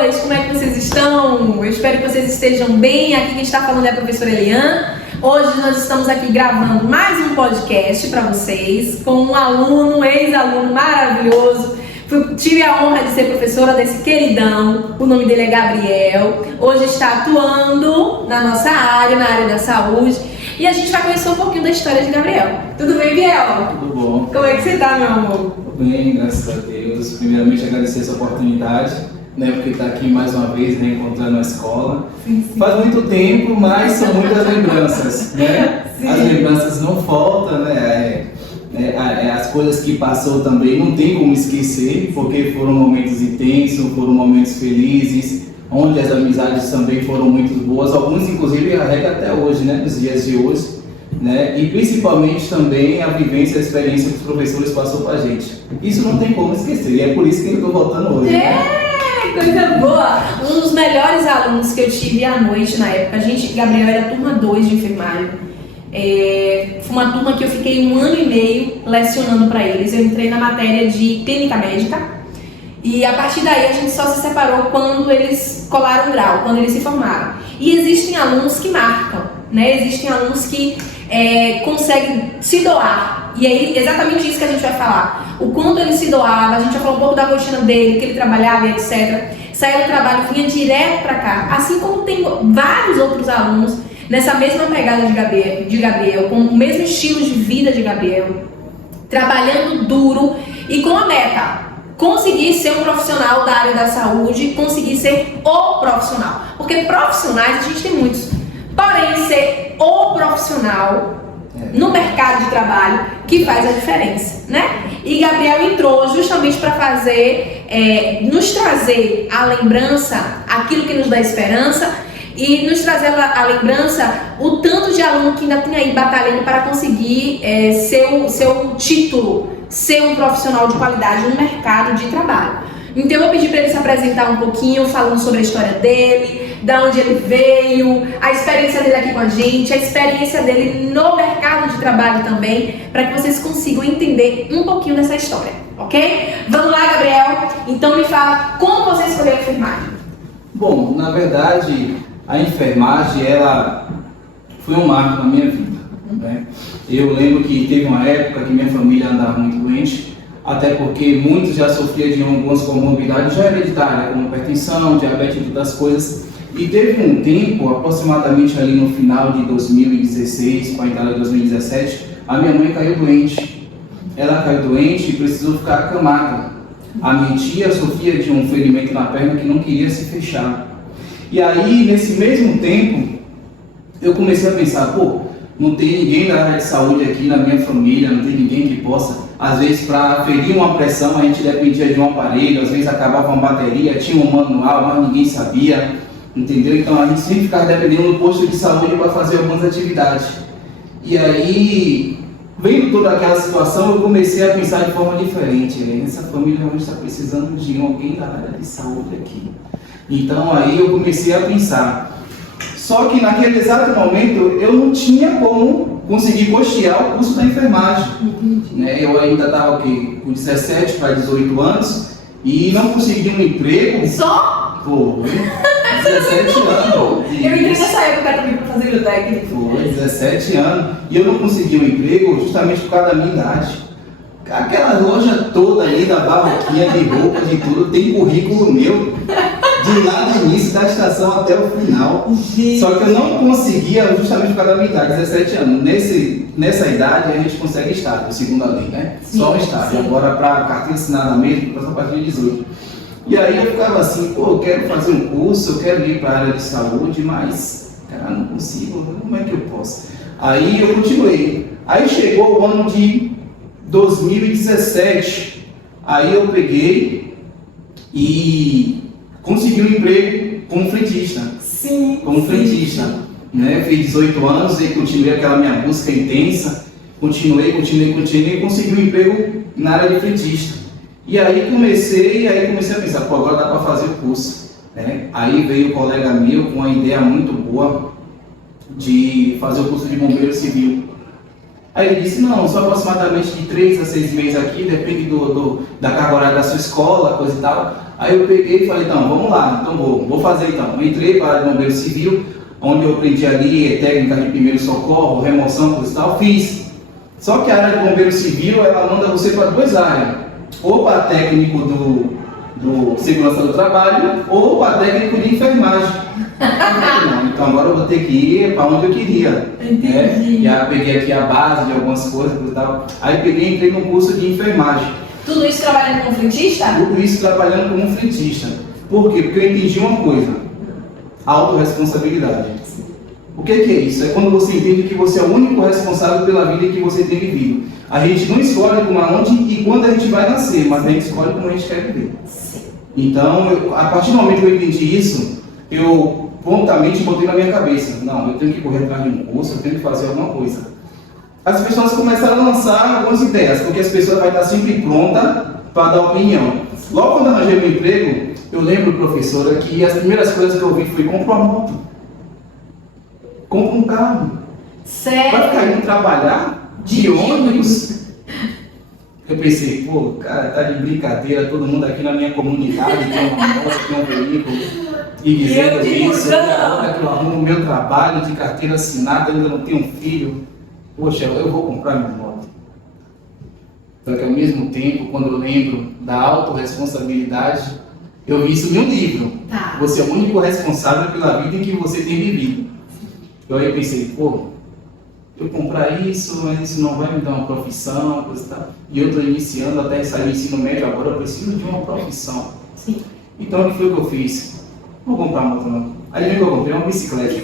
pessoas, como é que vocês estão? Eu espero que vocês estejam bem. Aqui quem está falando é a professora Eliane. Hoje nós estamos aqui gravando mais um podcast para vocês com um aluno, ex-aluno maravilhoso. Tive a honra de ser professora desse queridão, o nome dele é Gabriel. Hoje está atuando na nossa área, na área da saúde. E a gente vai conhecer um pouquinho da história de Gabriel. Tudo bem, Biel? Tudo bom. Como é que você tá, meu amor? Tudo bem, graças a Deus. Primeiramente agradecer essa oportunidade, né, porque está aqui mais uma vez reencontrando a escola. Sim. Faz muito tempo, mas são muitas lembranças, né? Sim. As lembranças não faltam, né? As coisas que passou também não tem como esquecer, porque foram momentos intensos, foram momentos felizes, onde as amizades também foram muito boas, alguns inclusive arrega até hoje, né, nos dias de hoje, né, e principalmente também a vivência, a experiência que os professores passou pra gente. Isso não tem como esquecer, e é por isso que eu estou voltando hoje. Né? Coisa boa! Um dos melhores alunos que eu tive à noite na época, Gabriel era turma 2 de enfermagem. Foi uma turma que eu fiquei 1 ano e meio lecionando para eles. Eu entrei na matéria de clínica médica. E a partir daí a gente só se separou quando eles colaram o grau, quando eles se formaram. E existem alunos que marcam, né? Existem alunos que conseguem se doar. E aí exatamente isso que a gente vai falar. O quanto ele se doava, a gente vai falar um pouco da rotina dele, que ele trabalhava e etc. Saía do trabalho, vinha direto para cá. Assim como tem vários outros alunos nessa mesma pegada de Gabriel, com o mesmo estilo de vida de Gabriel, trabalhando duro e com a meta. Conseguir ser um profissional da área da saúde, conseguir ser o profissional. Porque profissionais a gente tem muitos. Porém, ser o profissional no mercado de trabalho que faz a diferença, né? E Gabriel entrou justamente para fazer, nos trazer a lembrança, aquilo que nos dá esperança, e nos trazer a lembrança o tanto de aluno que ainda tem aí batalhando para conseguir seu título, ser um profissional de qualidade no mercado de trabalho. Então eu vou pedir para ele se apresentar um pouquinho, falando sobre a história dele, da onde ele veio, a experiência dele aqui com a gente, a experiência dele no mercado de trabalho também, para que vocês consigam entender um pouquinho dessa história, ok? Vamos lá, Gabriel? Então me fala como você escolheu a enfermagem. Bom, na verdade, a enfermagem, ela foi um marco na minha vida, né? Eu lembro que teve uma época que minha família andava muito doente, até porque muitos já sofriam de algumas comorbidades já hereditárias, como hipertensão, diabetes e outras coisas. E teve um tempo, aproximadamente ali no final de 2016, para a entrada de 2017, a minha mãe caiu doente. Ela caiu doente e precisou ficar acamada. A minha tia sofria de um ferimento na perna que não queria se fechar. E aí, nesse mesmo tempo, eu comecei a pensar, não tem ninguém da área de saúde aqui na minha família, não tem ninguém que possa. Às vezes, para aferir uma pressão, a gente dependia de um aparelho, às vezes acabava uma bateria, tinha um manual, mas ninguém sabia, entendeu? Então, a gente sempre ficava dependendo do posto de saúde para fazer algumas atividades. E aí, vendo toda aquela situação, eu comecei a pensar de forma diferente. Essa família realmente está precisando de alguém da área de saúde aqui. Então, aí eu comecei a pensar. Só que naquele exato momento eu não tinha como conseguir custear o curso da enfermagem. Né? Eu ainda estava com 17 para 18 anos e não consegui um emprego. Só? Foi 17 anos. Eu entrei nessa época também para fazer o técnico. Foi 17 anos e eu não consegui um emprego justamente por causa da minha idade. Aquela loja toda ali da barroquinha de roupa, de tudo, tem currículo meu. De lá do início da estação até o final. Só que eu não conseguia, justamente por causa da minha idade, 17 anos. Nessa idade a gente consegue estágio, segundo a lei, né? Sim, só um estágio. Sim. Agora para carteira assinada mesmo, para a partir de 18. E aí eu ficava assim, eu quero fazer um curso, eu quero ir para a área de saúde, mas, cara, não consigo, como é que eu posso? Aí eu continuei. Aí chegou o ano de 2017. Aí eu peguei e consegui um emprego como frentista. Sim. Como frentista. Né? Fiz 18 anos e continuei aquela minha busca intensa. Continuei e consegui um emprego na área de frentista. E aí comecei a pensar, agora dá para fazer o curso. Né? Aí veio um colega meu com uma ideia muito boa de fazer o curso de bombeiro civil. Aí ele disse, não, só aproximadamente de 3 a 6 meses aqui, depende da carga horária da sua escola, coisa e tal. Aí eu peguei e falei, então, vamos lá, então vou fazer então. Eu entrei para a área de bombeiro civil, onde eu aprendi ali técnica de primeiro socorro, remoção, coisa e tal, fiz. Só que a área de bombeiro civil, ela manda você para duas áreas. Ou para técnico do segurança do trabalho, ou para técnico de enfermagem. Então agora eu vou ter que ir para onde eu queria. Entendi. E aí eu peguei aqui a base de algumas coisas e tal. Aí peguei e entrei no curso de enfermagem. Tudo isso trabalhando como frentista? Tudo isso trabalhando como frentista. Por quê? Porque eu entendi uma coisa: autorresponsabilidade. O que é isso? É quando você entende que você é o único responsável pela vida que você tem vivido. A gente não escolhe como aonde e quando a gente vai nascer, mas a gente escolhe como a gente quer viver. Então, a partir do momento que eu entendi isso, eu prontamente botei na minha cabeça: não, eu tenho que correr atrás de um curso, eu tenho que fazer alguma coisa. As pessoas começaram a lançar algumas ideias, porque as pessoas vão estar sempre prontas para dar opinião. Logo quando eu arranjei meu emprego, eu lembro, professora, que as primeiras coisas que eu ouvi foi: compra uma moto, compra um carro. Sério? Vai ficar indo trabalhar de ônibus? Eu pensei, pô, cara, tá de brincadeira, todo mundo aqui na minha comunidade tem uma moto, tem um veículo. E dizendo isso, agora que eu arrumo o meu trabalho de carteira assinada, ainda não tenho um filho. Poxa, eu vou comprar minha moto. Só que ao mesmo tempo, quando eu lembro da autorresponsabilidade, eu vi isso em um livro. Tá. Você é o único responsável pela vida em que você tem vivido. Eu aí pensei, pô, eu comprar isso, mas isso não vai me dar uma profissão, coisa e tal. E eu estou iniciando até sair do ensino médio, agora eu preciso de uma profissão. Sim. Então o que foi que eu fiz? Não vou comprar moto não. Aí eu comprei uma bicicleta.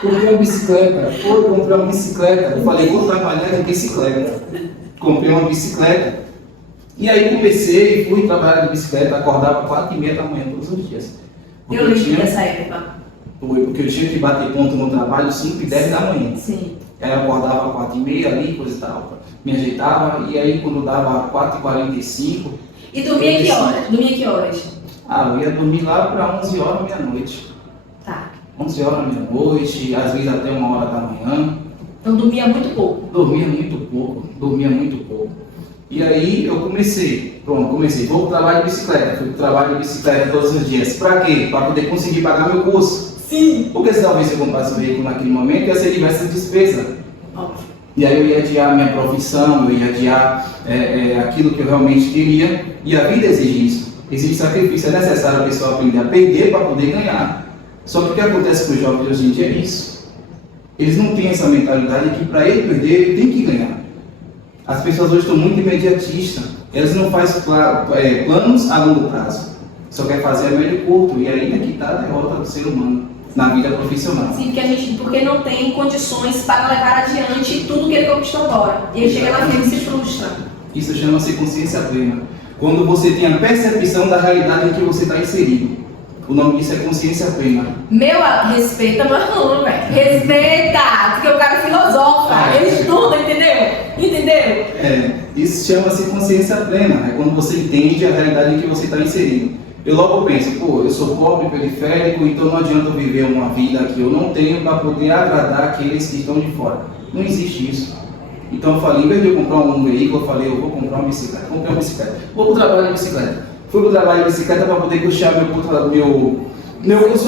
Comprei uma bicicleta. Pô, eu comprei uma bicicleta. Eu falei, vou trabalhar de bicicleta. Comprei uma bicicleta. E aí comecei, fui trabalhar de bicicleta, acordava 4h30 da manhã todos os dias. Porque Eu lembro dessa época. Porque eu tinha que bater ponto no trabalho 5h10 da manhã. Sim. Aí eu acordava 4h30 ali, coisa e tal. Me ajeitava, e aí quando dava 4h45... E dormia que horas? Dormia que horas? Ah, eu ia dormir lá para 11 horas meia-noite. Tá. 11 horas meia-noite, às vezes até 1h da manhã. Então dormia muito pouco. Dormia muito pouco. E aí eu comecei, vou pro trabalho de bicicleta. Fui pro trabalho de bicicleta todos os dias. Pra quê? Pra poder conseguir pagar meu curso. Sim. Porque se talvez eu comprasse o veículo naquele momento, ia ser diversas despesas. Óbvio. E aí eu ia adiar minha profissão, eu ia adiar aquilo que eu realmente queria. E a vida exige isso. Exige sacrifício, é necessário a pessoa aprender a perder para poder ganhar. Só que o que acontece com os jovens de hoje em dia é isso. Eles não têm essa mentalidade que para ele perder, ele tem que ganhar. As pessoas hoje estão muito imediatistas. Elas não fazem planos a longo prazo. Só quer fazer a médio e curto. E aí é que está a derrota do ser humano na vida profissional. Sim, porque não tem condições para levar adiante tudo que ele conquistou agora. E ele chega na frente e se frustra. Isso chama-se consciência plena. Quando você tem a percepção da realidade em que você está inserido. O nome disso é consciência plena. Respeita meu aluno, velho. Respeita! Porque o cara filosofa, ele estuda, entendeu? Isso chama-se consciência plena. É quando você entende a realidade em que você está inserido. Eu logo penso, pô, eu sou pobre, periférico, então não adianta eu viver uma vida que eu não tenho para poder agradar aqueles que estão de fora. Não existe isso. Então eu falei, em vez de eu comprar um veículo, eu falei, eu vou comprar uma bicicleta. Comprei uma bicicleta. Vou para o trabalho de bicicleta. Fui para o trabalho de bicicleta para poder custear meu curso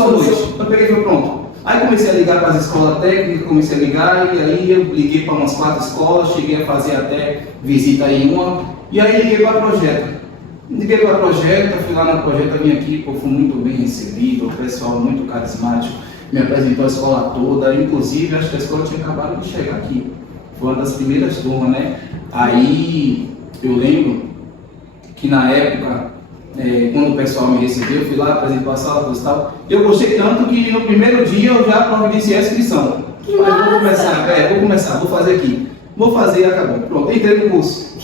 à noite. Eu peguei e foi pronto. Aí comecei a ligar para as escolas técnicas, comecei a ligar, e aí eu liguei para umas 4 escolas, cheguei a fazer até visita em uma, e aí liguei para a Projeta. Liguei para a Projeta, fui lá na Projeta, vim aqui, pô, fui muito bem recebido, o pessoal muito carismático, me apresentou a escola toda, inclusive acho que a escola tinha acabado de chegar aqui. Foi uma das primeiras turmas, né? Aí eu lembro que na época, quando o pessoal me recebeu, eu fui lá, apresentou a sala e tal. Eu gostei tanto que no primeiro dia eu já providenciei a inscrição. Que Falei, massa! vou começar, vou fazer aqui. Vou fazer e acabou. Pronto, entrei no curso.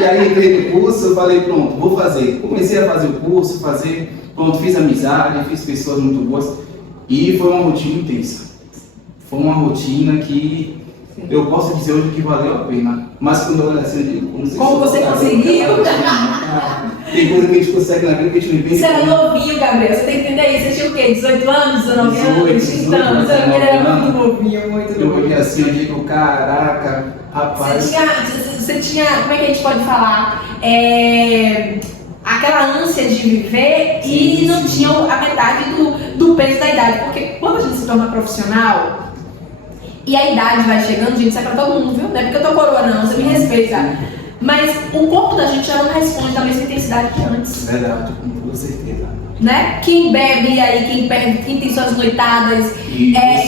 E aí entrei no curso, eu falei, pronto, vou fazer. Comecei a fazer o curso, pronto, fiz amizade, fiz pessoas muito boas. E foi uma rotina intensa. Foi uma rotina que eu posso dizer hoje que valeu a pena. Mas quando eu olho assim, eu digo, como você conseguiu? Tem coisa que a gente consegue na vida que a gente não pensa. Você era novinho, Gabriel, você tem que entender isso. Você tinha o quê? 18 anos, 19 anos? 18 anos? Você era muito novinho, muito Eu novinho. olhei assim, eu digo, caraca, rapaz. Você tinha, como é que a gente pode falar? A aquela ânsia de viver e não tinha a metade do peso da idade. Porque quando a gente se torna profissional e a idade vai chegando, gente, isso é pra todo mundo, viu? Não é porque eu tô coroa, não, você me respeita. Mas o corpo da gente já não responde da mesma intensidade de antes. Verdade, com toda certeza. Né? Quem bebe aí, quem tem suas noitadas,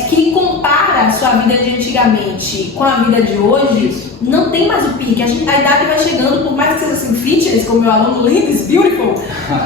quem compara a sua vida de antigamente com a vida de hoje, não tem mais o pique. A idade vai chegando, por mais que seja assim, fitness, como meu aluno lindo, is beautiful,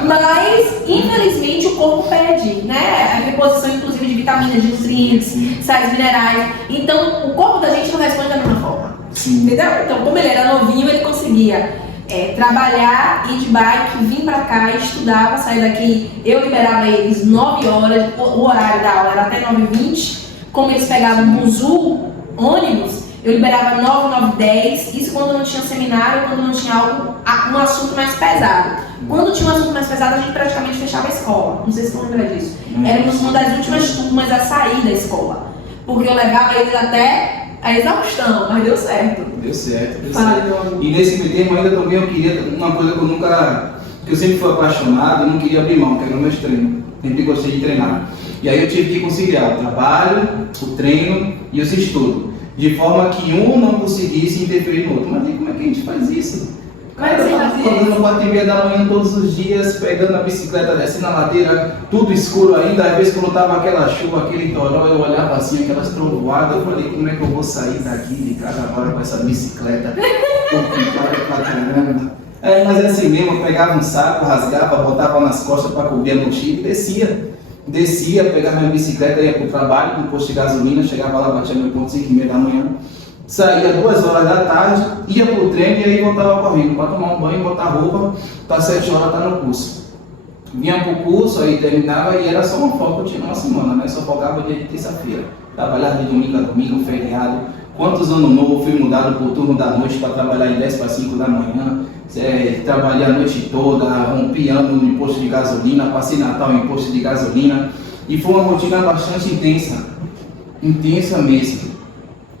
mas infelizmente o corpo pede, né? A reposição inclusive de vitaminas, de nutrientes, sais minerais. Então o corpo da gente não responde da mesma forma. Sim. Entendeu? Então, como ele era novinho, ele conseguia trabalhar, ir de bike, vir pra cá, estudava, sair daqui. Eu liberava eles 9 horas, o horário da aula era até 9h20. Como eles pegavam buzu, ônibus, eu liberava 9, 9h10. Isso quando não tinha seminário, quando não tinha um assunto mais pesado. Quando tinha um assunto mais pesado, a gente praticamente fechava a escola. Não sei se você lembra disso. Éramos uma das últimas turmas a sair da escola. Porque eu levava eles até a exaustão, mas deu certo. Deu certo. E nesse meio tempo ainda também eu queria uma coisa que eu sempre fui apaixonado e não queria abrir mão, que era o meu treino. Sempre gostei de treinar. E aí eu tive que conciliar o trabalho, o treino e os estudos. De forma que um não conseguisse interferir no outro. Mas aí como é que a gente faz isso? Cara, eu estava acordando 4h30 da manhã todos os dias, pegando a bicicleta, descendo a ladeira, tudo escuro ainda. Às vezes quando estava aquela chuva, aquele toró, eu olhava assim, aquelas trovoadas, eu falei, como é que eu vou sair daqui de casa agora com essa bicicleta? Complicada pra caramba. Mas é assim mesmo, eu pegava um saco, rasgava, botava nas costas para cobrir a mochila e descia. Descia, pegava minha bicicleta, ia para o trabalho, no posto de gasolina, chegava lá, batia meu ponto 5h30 da manhã. Saía 2 horas da tarde, ia pro treino e aí voltava correndo para tomar um banho, botar roupa, para 7 horas estar no curso. Vinha pro curso, aí terminava e era só uma folga, eu tinha uma semana, né? Só folgava dia de terça-feira. Trabalhava de domingo a domingo, feriado. Quantos anos novos fui mudado por turno da noite para trabalhar em 10 para 5 da manhã. Trabalhei a noite toda, rompi ano no imposto de gasolina, passei Natal em imposto de gasolina. E foi uma rotina bastante intensa mesmo.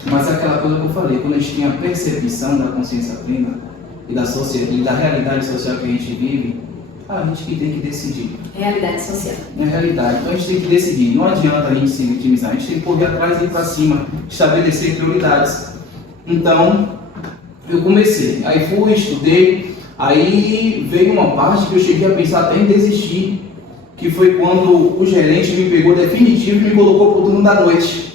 Mas é aquela coisa que eu falei, quando a gente tem a percepção da consciência plena e da sociedade, da realidade social que a gente vive, a gente que tem que decidir. Realidade social. É a realidade. Então a gente tem que decidir. Não adianta a gente se vitimizar, a gente tem que correr atrás e ir para cima, estabelecer prioridades. Então, eu comecei. Aí fui, estudei, aí veio uma parte que eu cheguei a pensar até em desistir, que foi quando o gerente me pegou definitivo e me colocou para o turno da noite.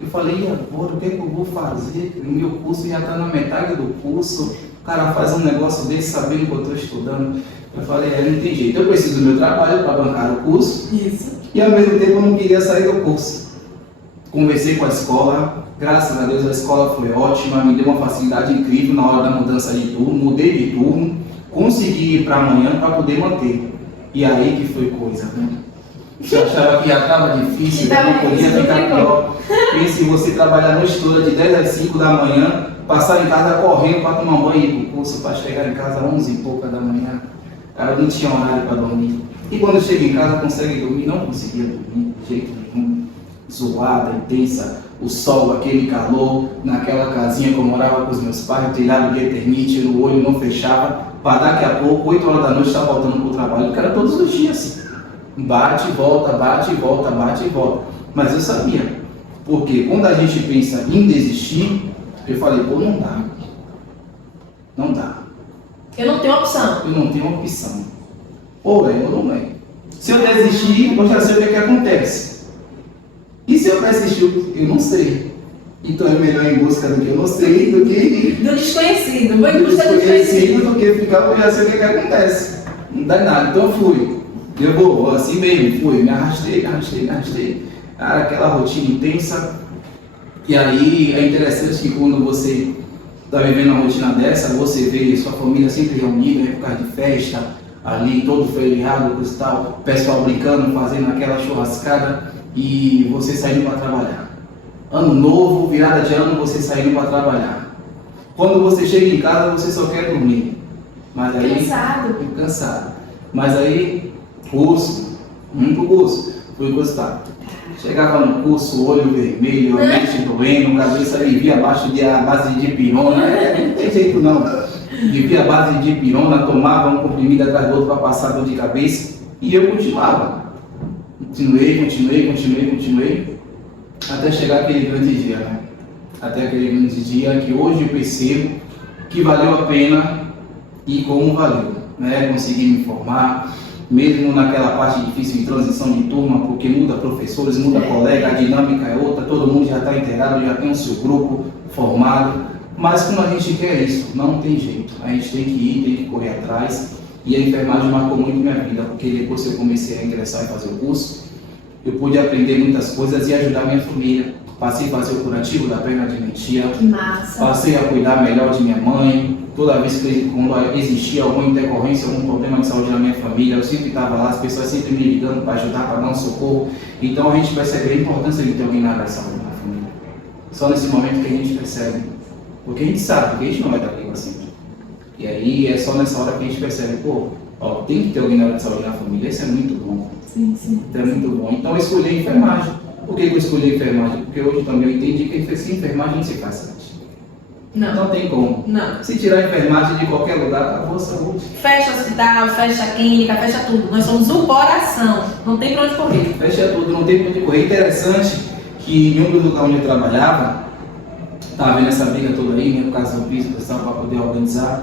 Eu falei, e agora, o que é que eu vou fazer? O meu curso já está na metade do curso, o cara faz um negócio desse sabendo que eu estou estudando. Eu falei, não tem jeito, eu preciso do meu trabalho para bancar o curso. Isso. E ao mesmo tempo eu não queria sair do curso. Conversei com a escola, graças a Deus a escola foi ótima, me deu uma facilidade incrível na hora da mudança de turno, mudei de turno, consegui ir para amanhã para poder manter. E aí que foi coisa, né? Eu achava que já estava difícil, já não podia ficar pior. Pense em você trabalhar no estudo de 10 às 5 da manhã, passar em casa correndo para tomar banho e ir para o curso, para chegar em casa às 11 e pouca da manhã. Cara, não tinha horário para dormir. E quando chega em casa consegue dormir, não conseguia dormir de jeito nenhum. Zoada, intensa, o sol, aquele calor, naquela casinha que eu morava com os meus pais, o telhado de eternite, o olho não fechava, para daqui a pouco, 8 horas da noite, estar voltando para o trabalho, porque era todos os dias. Bate e volta, bate e volta, bate e volta. Mas eu sabia, porque quando a gente pensa em desistir, eu falei, pô, não dá. Não dá. Eu não tenho opção. Eu não tenho opção. Ou é ou não é. Se eu desistir, eu já sei o que é que acontece. E se eu persistir, eu não sei. Então é melhor ir em busca do que eu não sei, do que... Do desconhecido. Vou em busca do desconhecido. Do que ficar, eu já sei o que é que acontece. Não dá nada. Então eu fui. Eu vou assim mesmo, fui, me arrastei. Cara, aquela rotina intensa. E aí é interessante que quando você está vivendo uma rotina dessa, você vê sua família sempre reunida, época de festa, ali todo feriado, tal, pessoal brincando, fazendo aquela churrascada e você saindo para trabalhar. Ano novo, virada de ano, você saindo para trabalhar. Quando você chega em casa, você só quer dormir. Mas aí, cansado. Mas aí, curso, muito curso, fui gostar. Chegava no curso, olho vermelho, a mente doendo, cabeça vivia abaixo de a base de pirona, não tem jeito não. vivia à base de dipirona, tomava um comprimido atrás do outro para passar dor de cabeça, e eu continuava. Continuei, até chegar aquele grande dia, né? Até aquele grande dia que hoje eu percebo que valeu a pena e como valeu, né? Consegui me formar, mesmo naquela parte difícil de transição de turma, porque muda professores, muda colega, a dinâmica é outra, todo mundo já está integrado, já tem o seu grupo formado, mas como a gente quer isso, não tem jeito, a gente tem que ir, tem que correr atrás, e a enfermagem marcou muito minha vida, porque depois que eu comecei a ingressar e fazer o curso, eu pude aprender muitas coisas e ajudar minha família. Passei a fazer o curativo da perna de mentia, Que massa. Passei a cuidar melhor de minha mãe. Toda vez que quando existia alguma intercorrência, algum problema de saúde na minha família, eu sempre estava lá, as pessoas sempre me ligando para ajudar, para dar um socorro. Então a gente percebe a importância de ter alguém na área da saúde na família. Só nesse momento que a gente percebe. Porque a gente sabe que a gente não vai estar vivo sempre. E aí é só nessa hora que a gente percebe, tem que ter alguém na área de saúde na família, isso é muito bom. Sim. É muito bom. Então eu escolhi a enfermagem. Por que eu escolhi a enfermagem? Porque hoje também eu entendi que sem enfermagem não se faz saúde. Não tem como. Não. Se tirar a enfermagem de qualquer lugar, acabou a saúde. Fecha hospital, fecha clínica, fecha tudo. Nós somos o coração. Não tem pra onde correr. Fecha tudo, não tem pra onde correr. Interessante que em um dos lugares onde eu trabalhava, estava vendo essa briga toda aí, né, por causa do piso, para poder organizar,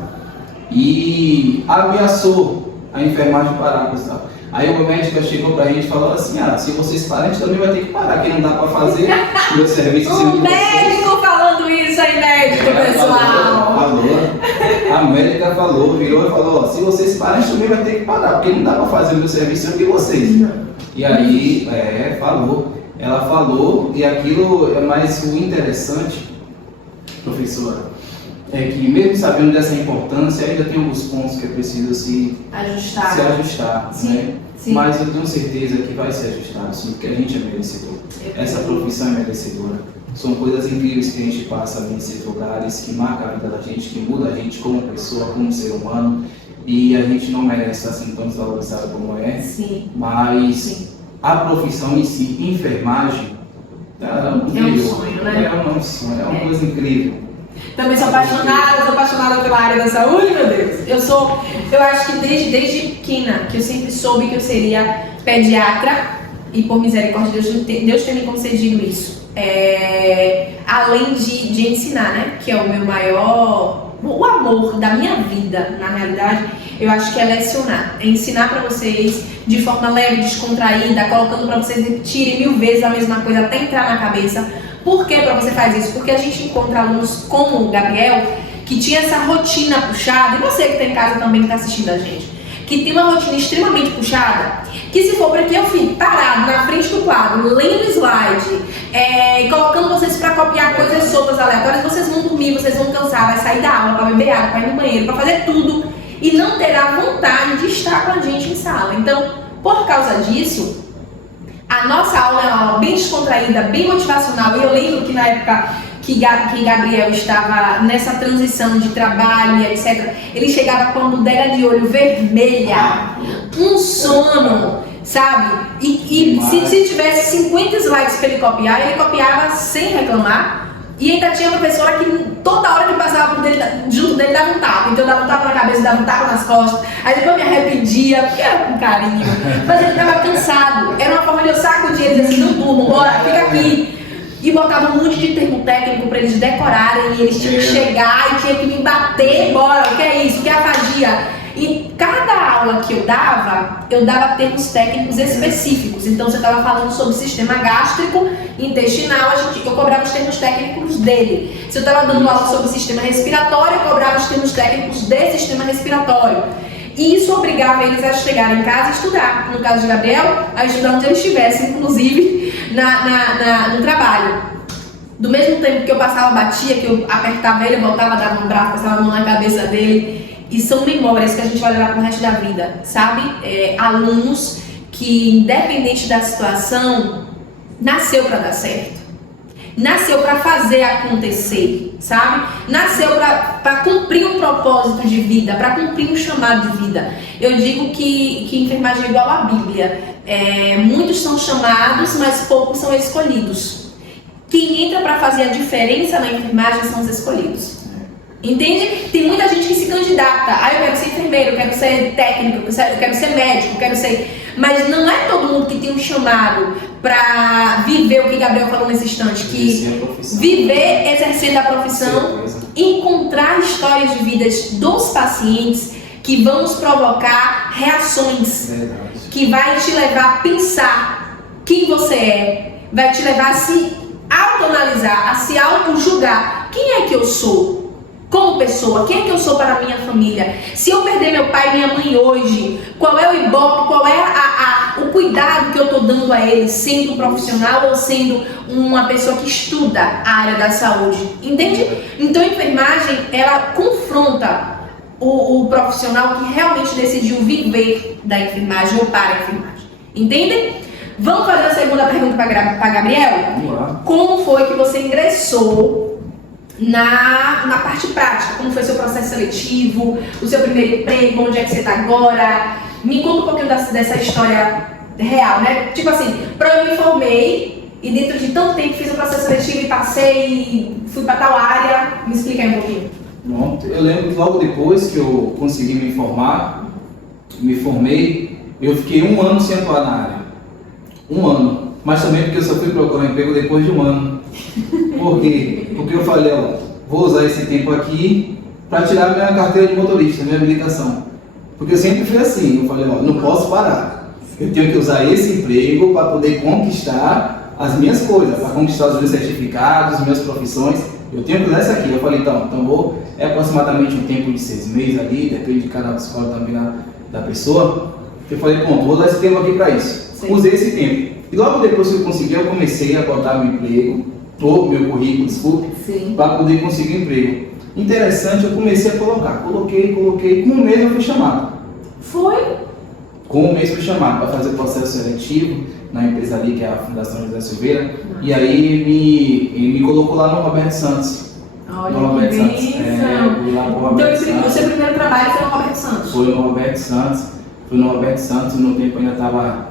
e ameaçou a enfermagem parar, pessoal. Aí o médico chegou pra gente e falou assim, se vocês pararem, a gente também vai ter que parar, que não dá pra fazer meu serviço. O médico falando isso aí, médico, pessoal. Falou. A médica virou e falou, se vocês pararem, a gente também vai ter que parar, porque não dá pra fazer meu serviço que vocês. Não. E aí, falou. Ela falou, e aquilo é mais o interessante, professora, é que mesmo sabendo dessa importância, ainda tem alguns pontos que é preciso se ajustar, sim, né? Sim. Mas eu tenho certeza que vai se ajustar, sim, porque a gente é merecedor. Essa profissão é merecedora. São coisas incríveis que a gente passa nesses lugares, que marca a vida da gente, que muda a gente como pessoa, como ser humano, e a gente não merece estar assim tão desvalorizado como é. Sim. Mas a profissão em si, enfermagem, é um sonho, né? É um sonho, é uma coisa incrível. Também sou apaixonada pela área da saúde, meu Deus. Eu acho que desde pequena, que eu sempre soube que eu seria pediatra, e por misericórdia de Deus tem me concedido isso. Além de ensinar, né? Que é o meu maior, o amor da minha vida, na realidade, eu acho que é lecionar, é ensinar para vocês de forma leve, descontraída, colocando para vocês repetirem 1000 vezes a mesma coisa até entrar na cabeça. Por que para você faz isso? Porque a gente encontra alunos como o Gabriel, que tinha essa rotina puxada, e você que está em casa também está assistindo a gente, que tem uma rotina extremamente puxada, que se for para que eu fique parado na frente do quadro, lendo slide, colocando vocês para copiar coisas soltas aleatórias, vocês vão dormir, vocês vão cansar, vai sair da aula, para beber água, para ir no banheiro, para fazer tudo, e não terá vontade de estar com a gente em sala. Então, por causa disso, a nossa aula é uma aula bem descontraída, bem motivacional. E eu lembro que na época que Gabriel estava nessa transição de trabalho e etc., ele chegava com a bodega de olho vermelha, um sono, sabe? E se tivesse 50 slides para ele copiava sem reclamar. E ainda tinha uma professora que toda hora que passava junto dele dava um tapa. Então eu dava um tapa na cabeça, dava um tapa nas costas. Aí depois eu me arrependia, porque era com carinho. Mas ele estava cansado. Era uma forma de eu sacudir ele, dizer assim, não durmo, bora, fica aqui. E botava um monte de termo técnico para eles decorarem. E eles tinham que chegar e tinham que me bater, bora, o que é isso, o que é afasia? E cada aula que eu dava termos técnicos específicos. Então, você estava falando sobre sistema gástrico, intestinal, eu cobrava os termos técnicos dele. Se eu estava dando aula sobre sistema respiratório, eu cobrava os termos técnicos desse sistema respiratório. E isso obrigava eles a chegar em casa e estudar. No caso de Gabriel, a estudar onde ele estivesse, inclusive no trabalho. Do mesmo tempo que eu passava, batia, que eu apertava ele, eu voltava, dava um braço, passava a mão na cabeça dele. E são memórias que a gente vai levar pro resto da vida, sabe? Alunos que, independente da situação, nasceu para dar certo. Nasceu para fazer acontecer, sabe? Nasceu para cumprir um propósito de vida, para cumprir um chamado de vida. Eu digo que enfermagem é igual à Bíblia. Muitos são chamados, mas poucos são escolhidos. Quem entra para fazer a diferença na enfermagem são os escolhidos. Entende? Tem muita gente que se candidata. Ah, eu quero ser enfermeiro, eu quero ser técnico, eu quero ser médico, eu quero ser... Mas não é todo mundo que tem um chamado para viver o que Gabriel falou nesse instante, que viver exercendo a profissão, encontrar histórias de vidas dos pacientes que vão nos provocar reações, que vai te levar a pensar quem você é, vai te levar a se autoanalisar, a se auto-julgar. Quem é que eu sou? Como pessoa, quem é que eu sou para a minha família? Se eu perder meu pai e minha mãe hoje, qual é o ibope, qual é o cuidado que eu estou dando a eles, sendo um profissional ou sendo uma pessoa que estuda a área da saúde? Entende? Então a enfermagem, ela confronta o profissional que realmente decidiu viver da enfermagem ou para a enfermagem. Entende? Vamos fazer a segunda pergunta para Gabriel? Vamos lá. Como foi que você ingressou na parte prática? Como foi seu processo seletivo, o seu primeiro emprego, onde é que você está agora? Me conta um pouquinho dessa história real, né? Tipo assim, eu me formei e dentro de tanto tempo fiz o processo seletivo e passei, fui para tal área. Me explica aí um pouquinho. Pronto, eu lembro que logo depois que eu consegui me formar, me formei, eu fiquei 1 ano sem atuar na área. 1 ano. Mas também porque eu só fui procurar emprego depois de 1 ano. Por quê? Porque eu falei, ó, vou usar esse tempo aqui para tirar minha carteira de motorista, minha habilitação. Porque eu sempre fui assim, eu falei, ó, não posso parar. Eu tenho que usar esse emprego para poder conquistar as minhas coisas, para conquistar os meus certificados, as minhas profissões. Eu tenho que usar isso aqui. Eu falei, então vou, é aproximadamente um tempo de 6 meses ali, depende de cada escola também da pessoa. Eu falei, pronto, vou usar esse tempo aqui para isso. Sim. Usei esse tempo. E logo depois que eu consegui, eu comecei a botar meu emprego, ou meu currículo, desculpe, para poder conseguir emprego. Interessante, eu comecei a colocar, coloquei, com um mês eu fui chamado. Foi? Com um mês fui chamado para fazer o processo seletivo na empresa ali, que é a Fundação José Silveira, e aí ele me colocou lá no Roberto Santos. Olha, no Roberto Santos. Então, o seu primeiro trabalho foi no Roberto Santos? Foi no Roberto Santos. Fui no Roberto Santos, no tempo eu ainda estava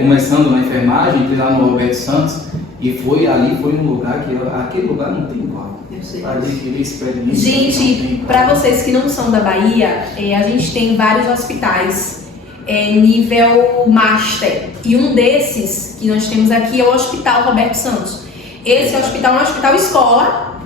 começando na enfermagem, entrei lá no Roberto Santos. E foi um lugar que aquele lugar não tem igual. Eu sei. Ali, experiência. Gente, para vocês que não são da Bahia, a gente tem vários hospitais nível master. E um desses que nós temos aqui é o Hospital Roberto Santos. Esse hospital é um hospital escola,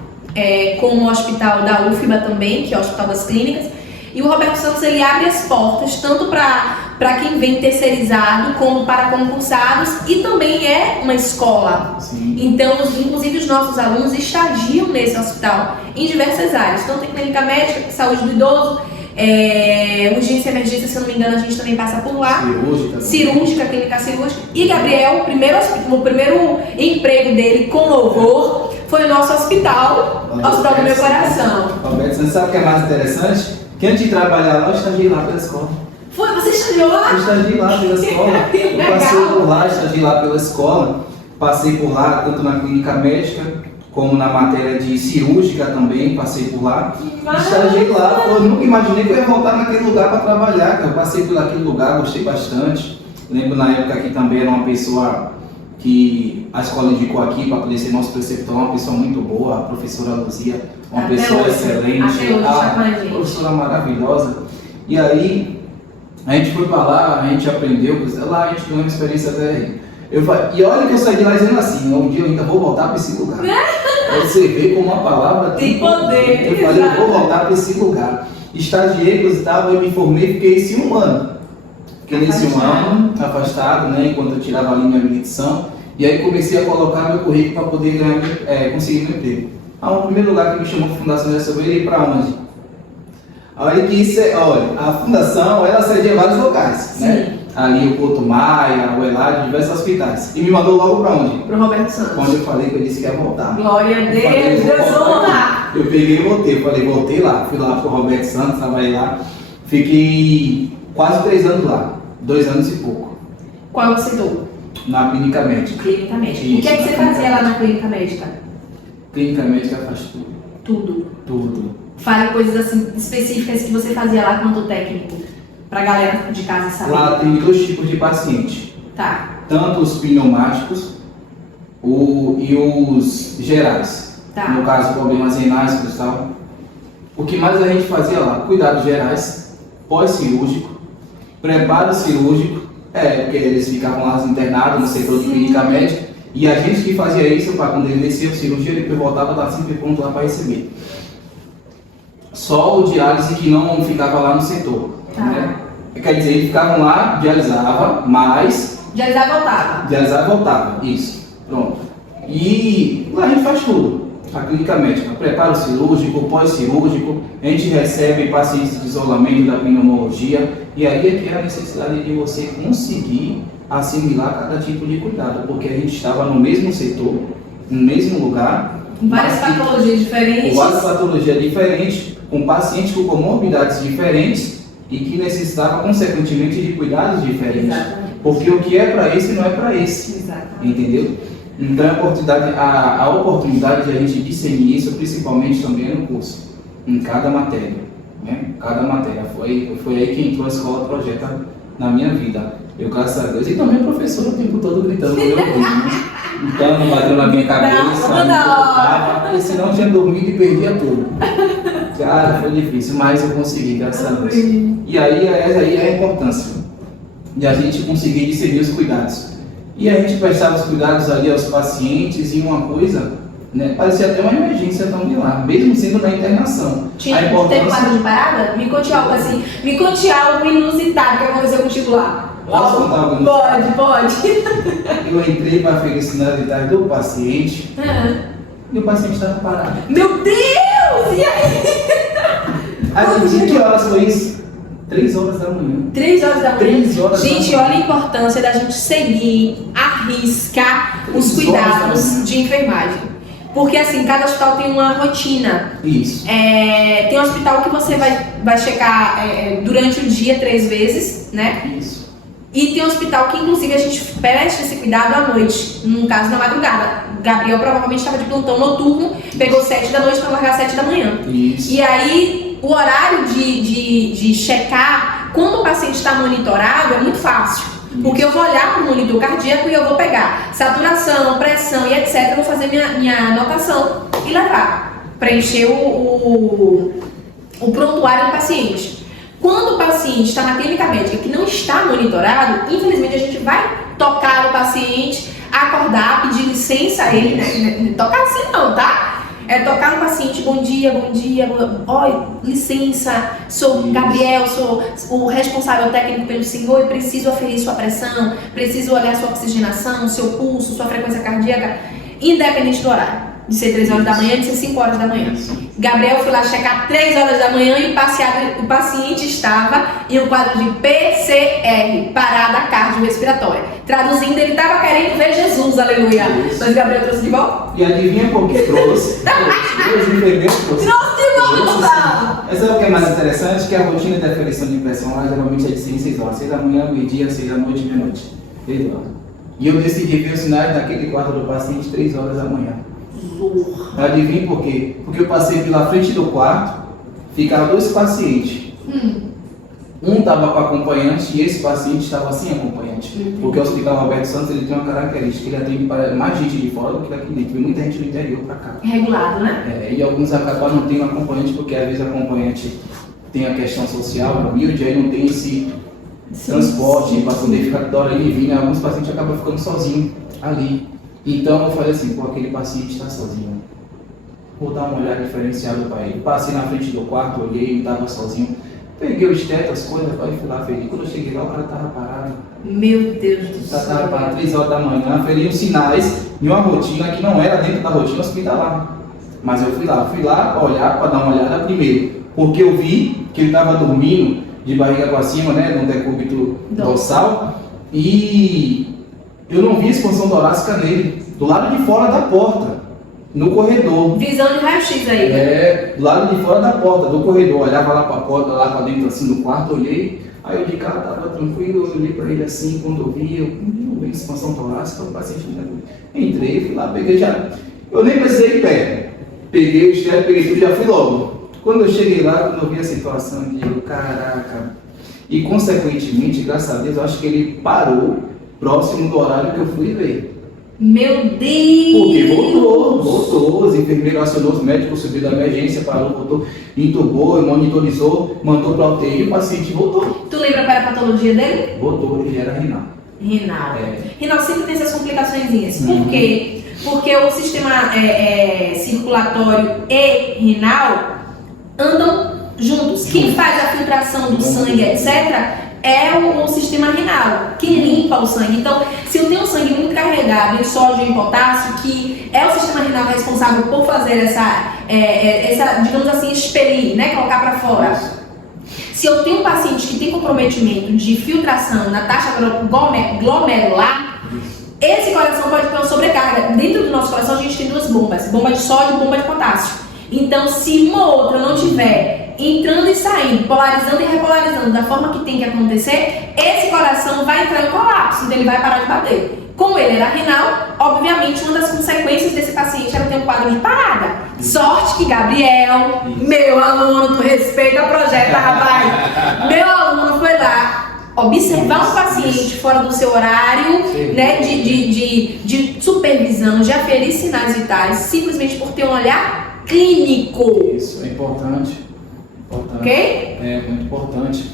como o hospital da UFBA também, que é o Hospital das Clínicas. E o Roberto Santos, ele abre as portas tanto para quem vem terceirizado, como para concursados, e também é uma escola. Sim. Então, inclusive os nossos alunos estagiam nesse hospital em diversas áreas, tanto em clínica médica, saúde do idoso, urgência e emergência, se eu não me engano, a gente também passa por lá. Cirúrgica, clínica cirúrgica. E Gabriel, o primeiro emprego dele com louvor foi o nosso hospital, Hospital do Meu Coração. Roberto, você sabe o que é mais interessante? Que antes de trabalhar lá, eu estagiei lá pela escola. Foi? Você estagiou lá? Eu estagiei lá pela escola. Eu passei por lá, estagiei lá pela escola. Passei por lá, tanto na clínica médica, como na matéria de cirúrgica também, passei por lá. Estagiei lá, eu nunca imaginei que eu ia voltar naquele lugar para trabalhar. Eu passei por aquele lugar, gostei bastante. Lembro na época que também era uma pessoa que a escola indicou aqui para poder ser nosso preceptor, uma pessoa muito boa, a professora Luzia, uma pessoa excelente, professora maravilhosa. E aí, a gente foi para lá, a gente aprendeu, lá a gente ganhou uma experiência até. E olha que eu saí de lá dizendo assim, um dia eu ainda vou voltar para esse lugar. Aí você vê como uma palavra tem poder. Eu falei, eu vou voltar para esse lugar. Estagiei, eu me formei, fiquei esse 1 ano. Fiquei nesse 1 ano, afastado, né, enquanto eu tirava ali minha habilitação. E aí comecei a colocar meu currículo para poder conseguir meu emprego. O primeiro lugar que me chamou para a Fundação José Silveira, ir para onde? Olha que a Fundação, ela cedia vários locais, né? Ali o Couto Maia, o Eládio, diversos hospitais. E me mandou logo para onde? Para o Roberto Santos. Quando eu falei que eu disse que ia voltar. Glória a Deus, Deus honra! Eu peguei e voltei. Falei, voltei lá. Fui lá para o Roberto Santos, trabalhei lá. Fiquei quase 3 anos lá. 2 anos e pouco. Qual você deu? Na clínica médica. Clínica médica. Isso, o que é que você fazia lá na clínica médica? Clínica médica faz tudo. Tudo? Tudo. Fale coisas assim específicas que você fazia lá quanto técnico, pra galera de casa saber. Lá tem 2 tipos de paciente. Tá. Tanto os pneumáticos e os gerais. Tá. No caso, problemas renais, cristal. O que mais a gente fazia lá? Cuidados gerais, pós-cirúrgico, preparo cirúrgico, porque eles ficavam lá internados no setor de clínica médica, e a gente que fazia isso, para quando ele descia a cirurgia, ele voltava, estava sempre pronto lá para receber. Só o diálise que não ficava lá no setor. Né? Quer dizer, eles ficavam lá, dialisava, mas... Dialisava e voltava. Dialisava e voltava, isso. Pronto. E lá a gente faz tudo. A clínica médica, preparo cirúrgico, pós-cirúrgico, a gente recebe pacientes de isolamento da pneumologia, e aí é que é a necessidade de você conseguir assimilar cada tipo de cuidado, porque a gente estava no mesmo setor, no mesmo lugar. Com várias patologias diferentes. Com várias patologias diferentes, com pacientes com comorbidades diferentes e que necessitavam, consequentemente, de cuidados diferentes. Exatamente. Porque o que é para esse não é para esse. Exatamente. Entendeu? Então a oportunidade de a gente discernir isso, principalmente também no curso, em cada matéria. Né? Cada matéria. Foi aí que entrou a escola Projeto na minha vida. Eu, graças a Deus, e também o professor o tempo todo gritando no meu ouvido, né? Então não bateu na minha cabeça, porque senão eu tinha dormido e perdia tudo. Cara, foi difícil, mas eu consegui, graças a Deus. E aí é a importância de a gente conseguir discernir os cuidados. E a gente prestava os cuidados ali aos pacientes, e uma coisa, né, parecia até uma emergência também lá, mesmo sendo na internação. Teve quadro de parada? Me conte algo assim, me conte algo inusitado que aconteceu contigo lá. Posso contar algo? Pode. Eu entrei para aferir as finalidades do paciente e o paciente estava parado. Meu Deus! E aí? Adivinha que horas foi isso? 3 horas da manhã. 3 horas da manhã. 3 horas gente, da manhã. olha a importância da gente seguir, arriscar os cuidados de enfermagem. Porque assim, cada hospital tem uma rotina. Isso. Tem um hospital que você vai checar durante o dia 3 vezes, né? Isso. E tem um hospital que, inclusive, a gente presta esse cuidado à noite, no caso, na madrugada. Gabriel provavelmente estava de plantão noturno, pegou 7 da noite para largar 7 da manhã. Isso. E aí, o horário de checar, quando o paciente está monitorado, é muito fácil. Porque eu vou olhar para o monitor cardíaco e eu vou pegar saturação, pressão e etc. Eu vou fazer minha anotação e levar, preencher o prontuário do paciente. Quando o paciente está na clínica médica que não está monitorado, infelizmente a gente vai tocar o paciente, acordar, pedir licença a ele, né? Tocar assim não, tá? Tocar no paciente, bom dia, oi, licença, sou Gabriel, sou o responsável técnico pelo senhor e preciso aferir sua pressão, preciso olhar sua oxigenação, seu pulso, sua frequência cardíaca, independente do horário. De ser 3 horas da manhã, de ser 5 horas da manhã. Gabriel foi lá checar 3 horas da manhã e o paciente estava em um quadro de PCR, parada cardiorrespiratória. Traduzindo, ele estava querendo ver Jesus, aleluia. Mas Gabriel trouxe de volta? E adivinha por que trouxe? Trouxe de volta! Mas sabe o que é mais interessante? Que a rotina de aferição de pressão lá geralmente é de 6 horas. 6 da manhã, meio-dia, 6 da noite, meia-noite. 3 horas. E eu decidi ver os sinais daquele quadro do paciente 3 horas da manhã. Adivinha por quê? Porque eu passei pela frente do quarto, ficaram 2 pacientes. Um estava com acompanhante e esse paciente estava sem acompanhante. Porque o Hospital Roberto Santos ele tem uma característica, ele atende para mais gente de fora do que daqui dentro. Vem muita gente do interior para cá. Regulado, né? E alguns acabam não tendo acompanhante porque às vezes o acompanhante tem a questão social, humilde, aí não tem esse transporte para poder ficar toda hora indo e vindo. Alguns pacientes acabam ficando sozinhos ali. Então eu falei assim, aquele paciente está sozinho. Vou dar uma olhada diferenciada para ele. Passei na frente do quarto, olhei, ele estava sozinho. Peguei o esteto, as coisas, fui lá feliz. Quando eu cheguei lá, o cara estava parado. Meu Deus do céu. Estava parado 3 horas da manhã, feri os sinais de uma rotina que não era dentro da rotina hospitalar. Mas eu fui lá olhar, para dar uma olhada primeiro. Porque eu vi que ele estava dormindo de barriga para cima, né, no decúbito dorsal. E eu não vi a expansão torácica nele, do lado de fora da porta, no corredor. Visão de raio-x aí. Do lado de fora da porta, do corredor. Olhava lá para a porta, lá para dentro assim do quarto, olhei. Aí eu de cara estava tranquilo, eu olhei para ele assim, quando eu vi, eu vi expansão torácica, o paciente entrei, fui lá, peguei já. Eu nem precisei ir pé. Peguei o esteto, peguei tudo, já fui logo. Quando eu cheguei lá, quando eu vi a situação, eu digo, caraca. E consequentemente, graças a Deus, eu acho que ele parou próximo do horário que eu fui ver. Meu Deus! Porque voltou, os enfermeiros acionou, os médicos subiram da emergência, parou, voltou, entubou, monitorizou, mandou para a UTI e o paciente voltou. Tu lembra qual era a patologia dele? Voltou, ele era renal. Renal. É. Renal sempre tem essas complicaçõezinhas. Por quê? Porque o sistema circulatório e renal andam juntos. Quem faz a filtração do sangue, etc., é o sistema renal, que limpa o sangue. Então, se eu tenho um sangue muito carregado em sódio e em potássio, que é o sistema renal responsável por fazer essa digamos assim, expelir, né, colocar para fora. Se eu tenho um paciente que tem comprometimento de filtração na taxa glomerular, esse coração pode ter uma sobrecarga. Dentro do nosso coração a gente tem duas bombas, bomba de sódio e bomba de potássio. Então, se uma ou outra não tiver entrando e saindo, polarizando e repolarizando da forma que tem que acontecer, esse coração vai entrar em colapso, então ele vai parar de bater. Como ele era renal, obviamente uma das consequências desse paciente era ter um quadro de parada. Sorte que Gabriel, meu aluno, tu respeita o projeto, rapaz. Meu aluno foi lá observar um paciente fora do seu horário, né, de supervisão, de aferir sinais vitais, simplesmente por ter um olhar clínico. Isso é importante. Ok? É muito importante.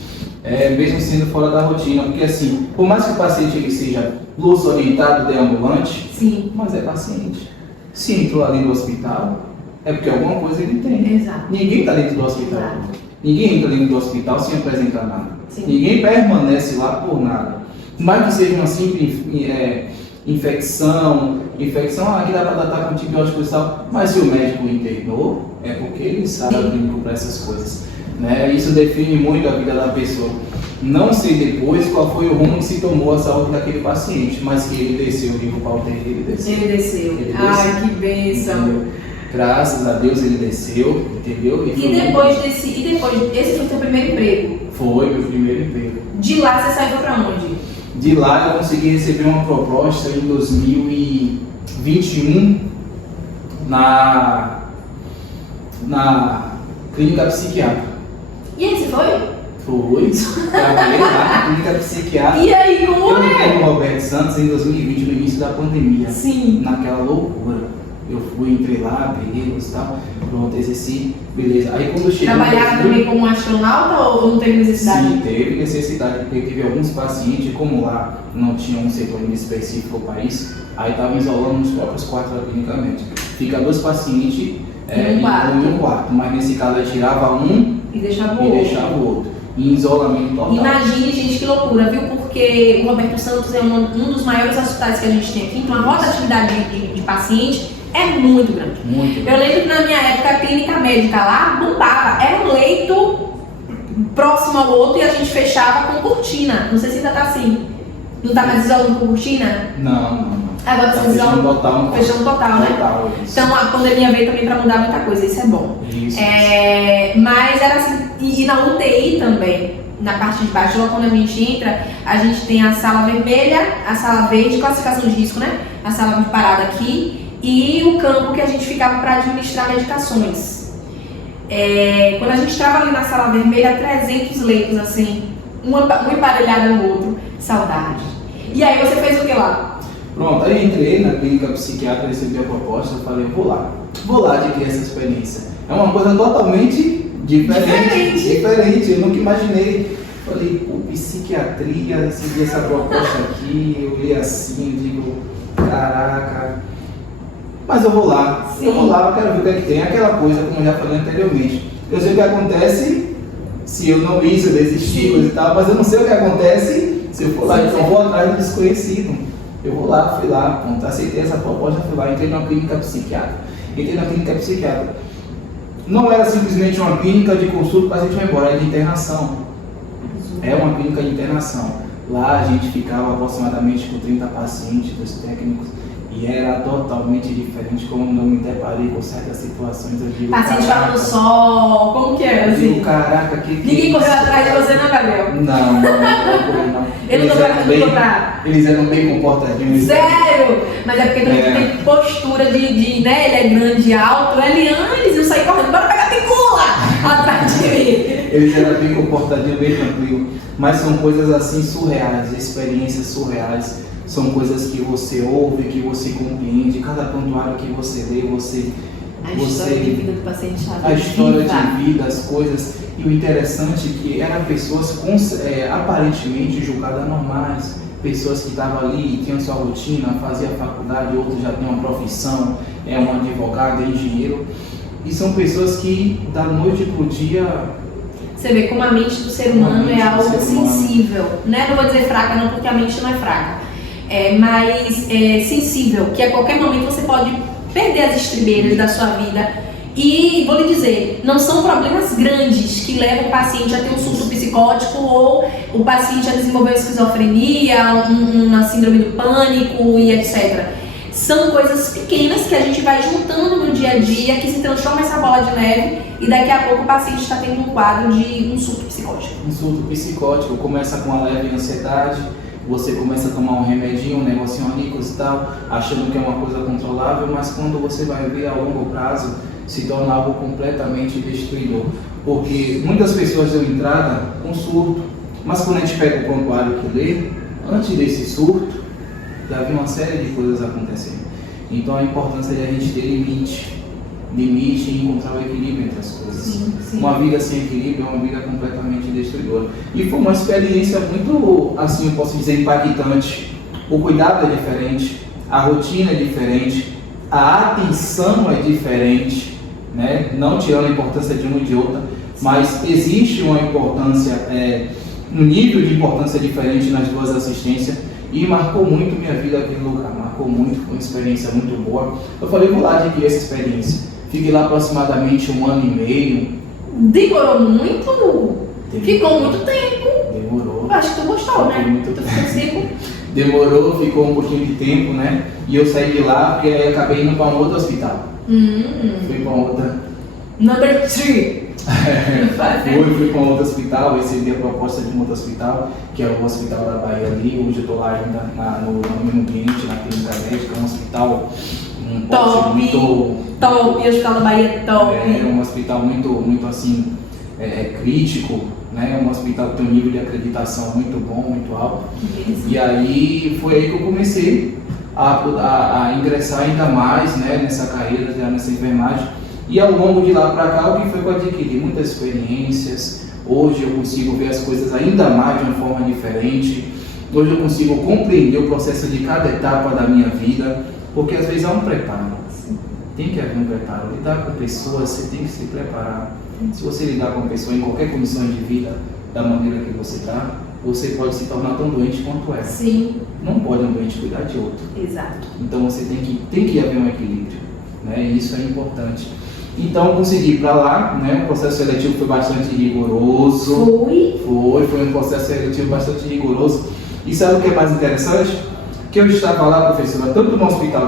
Mesmo sendo fora da rotina, porque assim, por mais que o paciente ele seja fluxo orientado, deambulante, Sim. mas é paciente. Se entrou ali no hospital, é porque alguma coisa ele tem. Exato. Ninguém está dentro do hospital. Exato. Ninguém entra dentro do hospital sem apresentar nada. Sim. Ninguém permanece lá por nada. Mais que seja uma simples infecção, que dá para tratar com antibiótico e tal, mas se o médico internou, é porque ele sabe o clínico para essas coisas. Né? Isso define muito a vida da pessoa. Não sei depois qual foi o rumo que se tomou a saúde daquele paciente, mas que ele desceu, o nível Paulo ele desceu. Ele desceu. Ai, que bênção. Entendeu? Graças a Deus ele desceu, entendeu? E depois, esse foi o teu primeiro emprego? Foi meu primeiro emprego. De lá você saiu pra onde? De lá eu consegui receber uma proposta em 2021 na clínica psiquiátrica. E aí, você foi? Foi, trabalhei lá na clínica psiquiátrica. E aí, como Eu é? entrei no Roberto Santos em 2020, no início da pandemia. Sim. Naquela loucura. Eu fui, entrei lá, peguei e tal, pronto, exerci, beleza. Aí quando eu cheguei... Trabalhava também como astronauta ou não teve necessidade? Sim, teve necessidade, porque teve alguns pacientes, como lá não tinha um setor específico para isso, aí estavam isolando nos próprios quartos da clínica médica. Fica 2 pacientes em um quarto, mas nesse caso aí tirava um e deixava o outro. Em isolamento total. Imagine, gente, que loucura, viu? Porque o Roberto Santos é um dos maiores hospitais que a gente tem aqui, então a rotatividade de paciente é muito grande. Muito grande. Eu lembro que na minha época a clínica médica lá bombava, era um leito próximo ao outro e a gente fechava com cortina. Não sei se ainda tá assim. Não tá mais isolando com cortina? Não. Agora Tá vocês fechando total, fechando total, né? Total, isso. Então a pandemia veio também para mudar muita coisa, isso é bom. Isso. Mas era assim, e na UTI também, na parte de baixo, logo quando a gente entra, a gente tem a sala vermelha, a sala verde, classificação de risco, né? A sala de parada aqui e o campo que a gente ficava para administrar medicações. Quando a gente estava ali na sala vermelha, 300 leitos assim, um emparelhado no outro, saudade. E aí você fez o que lá? Pronto, aí entrei na clínica psiquiátrica, recebi a proposta, eu falei, vou lá adquirir essa experiência. É uma coisa totalmente diferente, eu nunca imaginei. Falei, pô, psiquiatria, recebi essa proposta aqui, eu li assim, digo, caraca, mas eu vou lá, eu quero ver o que é que tem, aquela coisa, como eu já falei anteriormente. Eu sei o que acontece se eu não ir, se eu desistir, coisa e tal, mas eu não sei o que acontece se eu for lá, então eu vou atrás do desconhecido. Eu vou lá, fui lá, pronto, aceitei essa proposta, fui lá, entrei na clínica psiquiátrica. Não era simplesmente uma clínica de consulta, o paciente vai embora, era de internação. É uma clínica de internação. Lá a gente ficava aproximadamente com 30 pacientes, 2 técnicos, e era totalmente diferente, como não me deparei com certas situações. Eu digo, paciente falando sol, como que era assim? Digo, caraca, Ninguém correu atrás de você, não, Gabriel? Não. Eles eram bem comportadinhos. Sério? Mas é porque também tem postura né? Ele é grande e alto, eles iam sair correndo, bora pegar picula atrás de mim. Eles eram bem comportadinhos, bem tranquilos. Mas são coisas assim surreais, experiências surreais. são coisas que você ouve, que você compreende, cada prontuário que você lê, a história de vida do paciente chave. A história de vida, as coisas. E o interessante é que eram pessoas aparentemente julgadas normais, pessoas que estavam ali, tinham sua rotina, faziam faculdade, outros já tinham uma profissão, um advogado, engenheiro. E são pessoas que da noite para o dia... Você vê como a mente do ser humano é algo sensível, né? Não vou dizer fraca não, porque a mente não é fraca. Mas sensível, que a qualquer momento você pode perder as estribeiras da sua vida. E vou lhe dizer, não são problemas grandes que levam o paciente a ter um surto psicótico ou o paciente a desenvolver esquizofrenia, uma síndrome do pânico e etc. São coisas pequenas que a gente vai juntando no dia a dia, que se transforma essa bola de neve e daqui a pouco o paciente está tendo um quadro de um surto psicótico. Um surto psicótico começa com uma leve ansiedade, você começa a tomar um remedinho, um negocinho ali e tal, achando que é uma coisa controlável, mas quando você vai ver a longo prazo, se torna algo completamente destruidor. Porque muitas pessoas dão entrada com surto, mas quando a gente pega o prontuário que lê, antes desse surto, já havia uma série de coisas acontecendo. Então a importância de a gente ter limite e encontrar o equilíbrio entre as coisas. Sim. Uma vida sem equilíbrio é uma vida completamente destruidora. E foi uma experiência muito, assim, eu posso dizer, impactante. O cuidado é diferente, a rotina é diferente, a atenção é diferente, né? Não tirando a importância de uma e de outra, mas existe uma importância, um nível de importância diferente nas duas assistências. E marcou muito minha vida aquele lugar, marcou muito, foi uma experiência muito boa. Eu falei, vou lá adquirir essa experiência. Fiquei lá aproximadamente 1 ano e meio. Demorou muito? Ficou muito tempo. Demorou. Acho que tu gostou, né? Muito tu ficou tempo. Demorou, ficou um pouquinho de tempo, né? E eu saí de lá porque aí acabei indo para um outro hospital. Fui para outra. Number 3. Fui para um outro hospital, recebi a proposta de um outro hospital, que é o Hospital da Bahia ali. Hoje eu estou lá ainda no mesmo ambiente, na clínica médica, um hospital top, o Hospital da Bahia é top. É um hospital muito assim, crítico, né? Um hospital que tem um nível de acreditação muito bom, muito alto. E aí foi aí que eu comecei a ingressar ainda mais, né, nessa carreira, já nessa enfermagem. E ao longo de lá para cá, o que foi que eu adquiri? Muitas experiências. Hoje eu consigo ver as coisas ainda mais de uma forma diferente. Hoje eu consigo compreender o processo de cada etapa da minha vida, porque às vezes há um preparo. Tem que haver um preparo. Lidar com pessoas, você tem que se preparar. Se você lidar com uma pessoa em qualquer condição de vida, da maneira que você está, você pode se tornar tão doente quanto ela. Sim. Não pode um doente cuidar de outro. Exato. Então você tem que haver um equilíbrio, né? E isso é importante. Então eu consegui ir para lá, né? O processo seletivo foi bastante rigoroso. Foi um processo seletivo bastante rigoroso. E sabe o que é mais interessante? Que eu estava lá, professora, tanto no hospital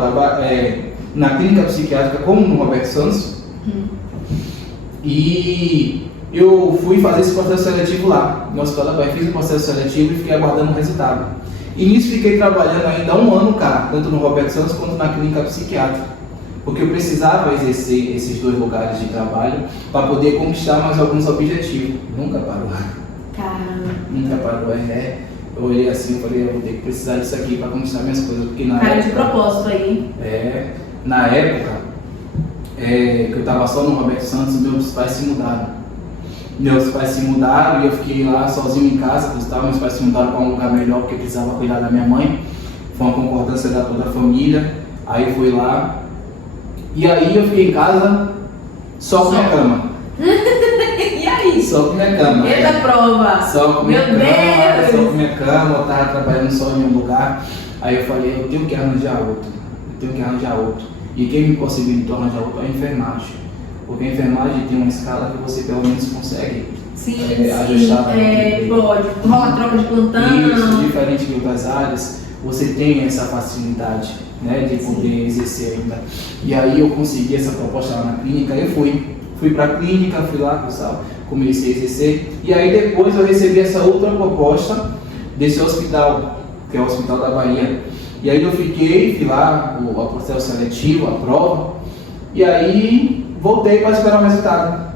na clínica psiquiátrica como no Roberto Santos. E eu fui fazer esse processo seletivo lá, no Hospital da Bahia. Fiz o processo seletivo e fiquei aguardando o resultado. E nisso fiquei trabalhando ainda 1 ano cá, tanto no Roberto Santos quanto na clínica psiquiátrica. Porque eu precisava exercer esses 2 lugares de trabalho para poder conquistar mais alguns objetivos. Nunca parou. Caramba. Nunca parou. Eu olhei assim e falei, eu vou ter que precisar disso aqui para conquistar minhas coisas. Porque na Cara época, de propósito aí. Na época que eu estava só no Roberto Santos, meus pais se mudaram. E eu fiquei lá sozinho em casa. Meus pais se mudaram para um lugar melhor porque eu precisava cuidar da minha mãe. Foi uma concordância da toda a família. Aí eu fui lá. E aí eu fiquei em casa só com minha cama. E aí? Só com minha cama. Eita prova! Só com minha Meu cama, Deus! só com minha cama, eu estava trabalhando só em um lugar. Aí eu falei, eu tenho que arranjar outro. E quem me possibilitou arranjar outro é a enfermagem. Porque a enfermagem tem uma escala que você pelo menos consegue ajustar. Pode. Rola troca de plantão. Isso, diferente de outras áreas, você tem essa facilidade, né, de poder exercer ainda. E aí eu consegui essa proposta lá na clínica, eu fui para a clínica, fui lá, comecei a exercer. E aí depois eu recebi essa outra proposta desse hospital, que é o Hospital da Bahia. E aí eu fui lá, o processo seletivo, a prova, e aí voltei para esperar o resultado.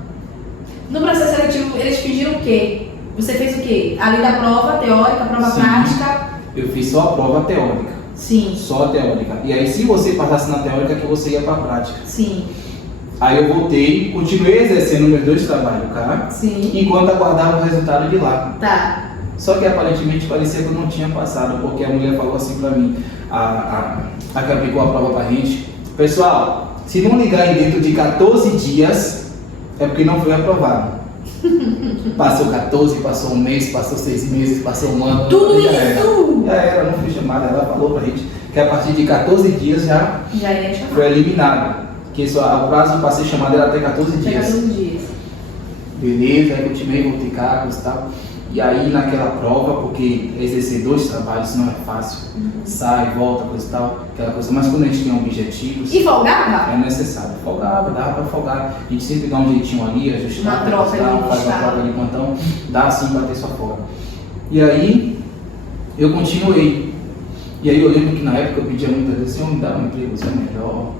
No processo seletivo, eles pediram o quê? Você fez o quê? Além da prova teórica, prova prática, eu fiz só a prova teórica. Sim. Só a teórica. E aí, se você passasse na teórica, que você ia para a prática. Sim. Aí eu voltei, continuei exercendo meus 2 trabalhos cá, Sim. enquanto aguardava o resultado de lá. Tá. Só que aparentemente parecia que eu não tinha passado, porque a mulher falou assim pra mim, a que aplicou a prova pra gente: pessoal, se não ligarem dentro de 14 dias, é porque não foi aprovado. Passou 14, passou um mês, passou 6 meses, passou um ano. Tudo já isso! Já era, não fui chamada. Ela falou pra gente que a partir de 14 dias já ia chamar. foi eliminado. Que só, o prazo para ser chamado era até 14 dias. 14 dias. Beleza, aí continuei, voltei cargos e tal. E aí naquela prova, porque exercer 2 trabalhos não é fácil, sai, volta, coisa e tal, aquela coisa, mas quando a gente tem objetivos, E folgava? é necessário. Folgava, dava pra folgar. A gente sempre dá um jeitinho ali, ajustar, Uma troca ali, faz uma troca de plantão, dá assim pra ter sua folga. E aí eu continuei. E aí eu lembro que na época eu pedia muitas vezes: Senhor, me dá um emprego melhor.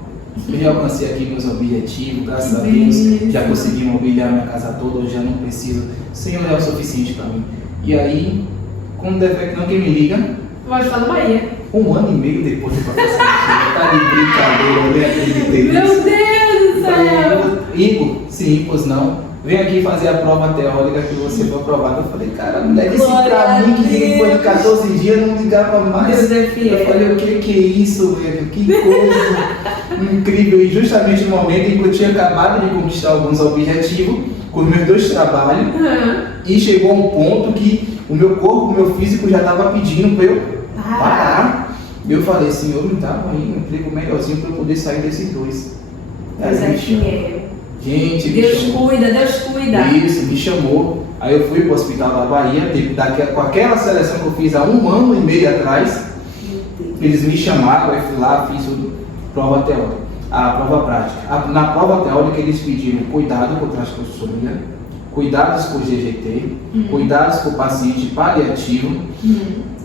Eu já alcancei aqui meus objetivos, graças a Deus, já consegui mobiliar minha casa toda, hoje já não preciso. O Senhor é o suficiente para mim. E aí, quando der não, quem me liga? Pode falar do Bahia. 1 ano e meio depois de passar, tá de brincadeira, eu nem acreditei Meu nisso. Deus do céu! Igor, sim, pois não. Vem aqui fazer a prova teórica que você foi aprovado. Eu falei: cara, não é que esse pra mim que depois de 14 dias não ligava mais. Deus é fiel. Eu falei: o que é isso, velho? Que coisa incrível. E justamente no momento em que eu tinha acabado de conquistar alguns objetivos com meus 2 trabalhos, e chegou a um ponto que o meu corpo, o meu físico já estava pedindo para eu parar. Eu falei: Senhor, me dá aí um emprego melhorzinho para eu poder sair desses 2. Deus é fiel. Gente, Deus cuida, Deus cuida. Isso, me chamou. Aí eu fui para o hospital da Bahia, com aquela seleção que eu fiz há 1 ano e meio atrás. Eles me chamaram, aí fui lá, fiz a prova teórica, a prova prática. Na prova teórica eles pediram cuidado com trascossomia, cuidados com GGT, cuidados com o paciente paliativo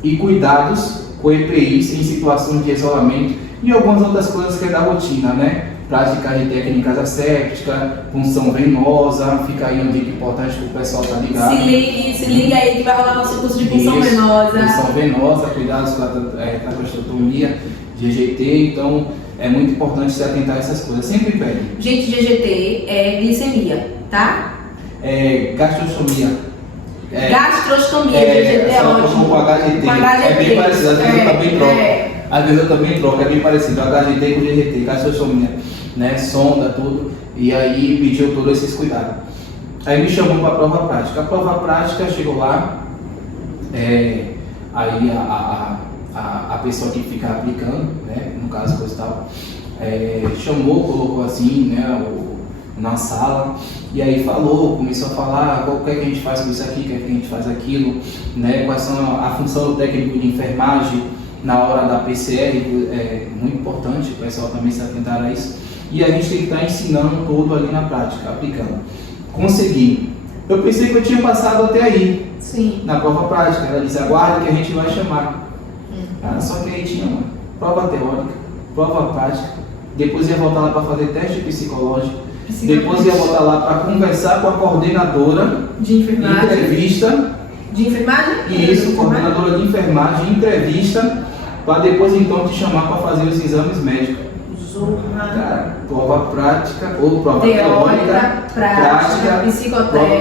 e cuidados com EPIs em situações de isolamento e algumas outras coisas que é da rotina, né? Prática de técnicas assépticas, punção venosa, fica aí uma dica importante para o pessoal estar ligado. Se liga aí que vai rolar nosso curso de punção venosa. Punção venosa, cuidados com a traqueostotomia, GGT, então é muito importante se atentar a essas coisas. Sempre pede. Gente, GGT é glicemia, tá? Gastrostomia. Gastrostomia, GGT é ótimo. Com HGT. Com HGT. É bem parecido, às vezes eu também troco. Às vezes eu também troco, é bem parecido, HGT com GGT, gastrostomia, né? Sonda, tudo. E aí pediu todos esses cuidados. Aí me chamou para a prova prática. A prova prática chegou lá, aí a pessoa que fica aplicando, né? No caso coisa e tal, chamou, colocou assim, né? Na sala, e aí começou a falar o que é que a gente faz com isso aqui, o que é que a gente faz aquilo, né? Quais são a função do técnico de enfermagem na hora da PCR, é muito importante o pessoal também se atentar a isso. E a gente tem que estar ensinando tudo ali na prática, aplicando. Consegui. Eu pensei que eu tinha passado até aí. Sim. Na prova prática. Ela disse: aguarde que a gente vai chamar. Só que aí tinha uma prova teórica, prova prática, depois ia voltar lá para fazer teste psicológico, depois ia voltar lá para conversar com a coordenadora de enfermagem. Entrevista. De enfermagem? Isso, coordenadora de enfermagem, entrevista, para depois então te chamar para fazer os exames médicos. Cara, prova prática, ou prova teórica, prática,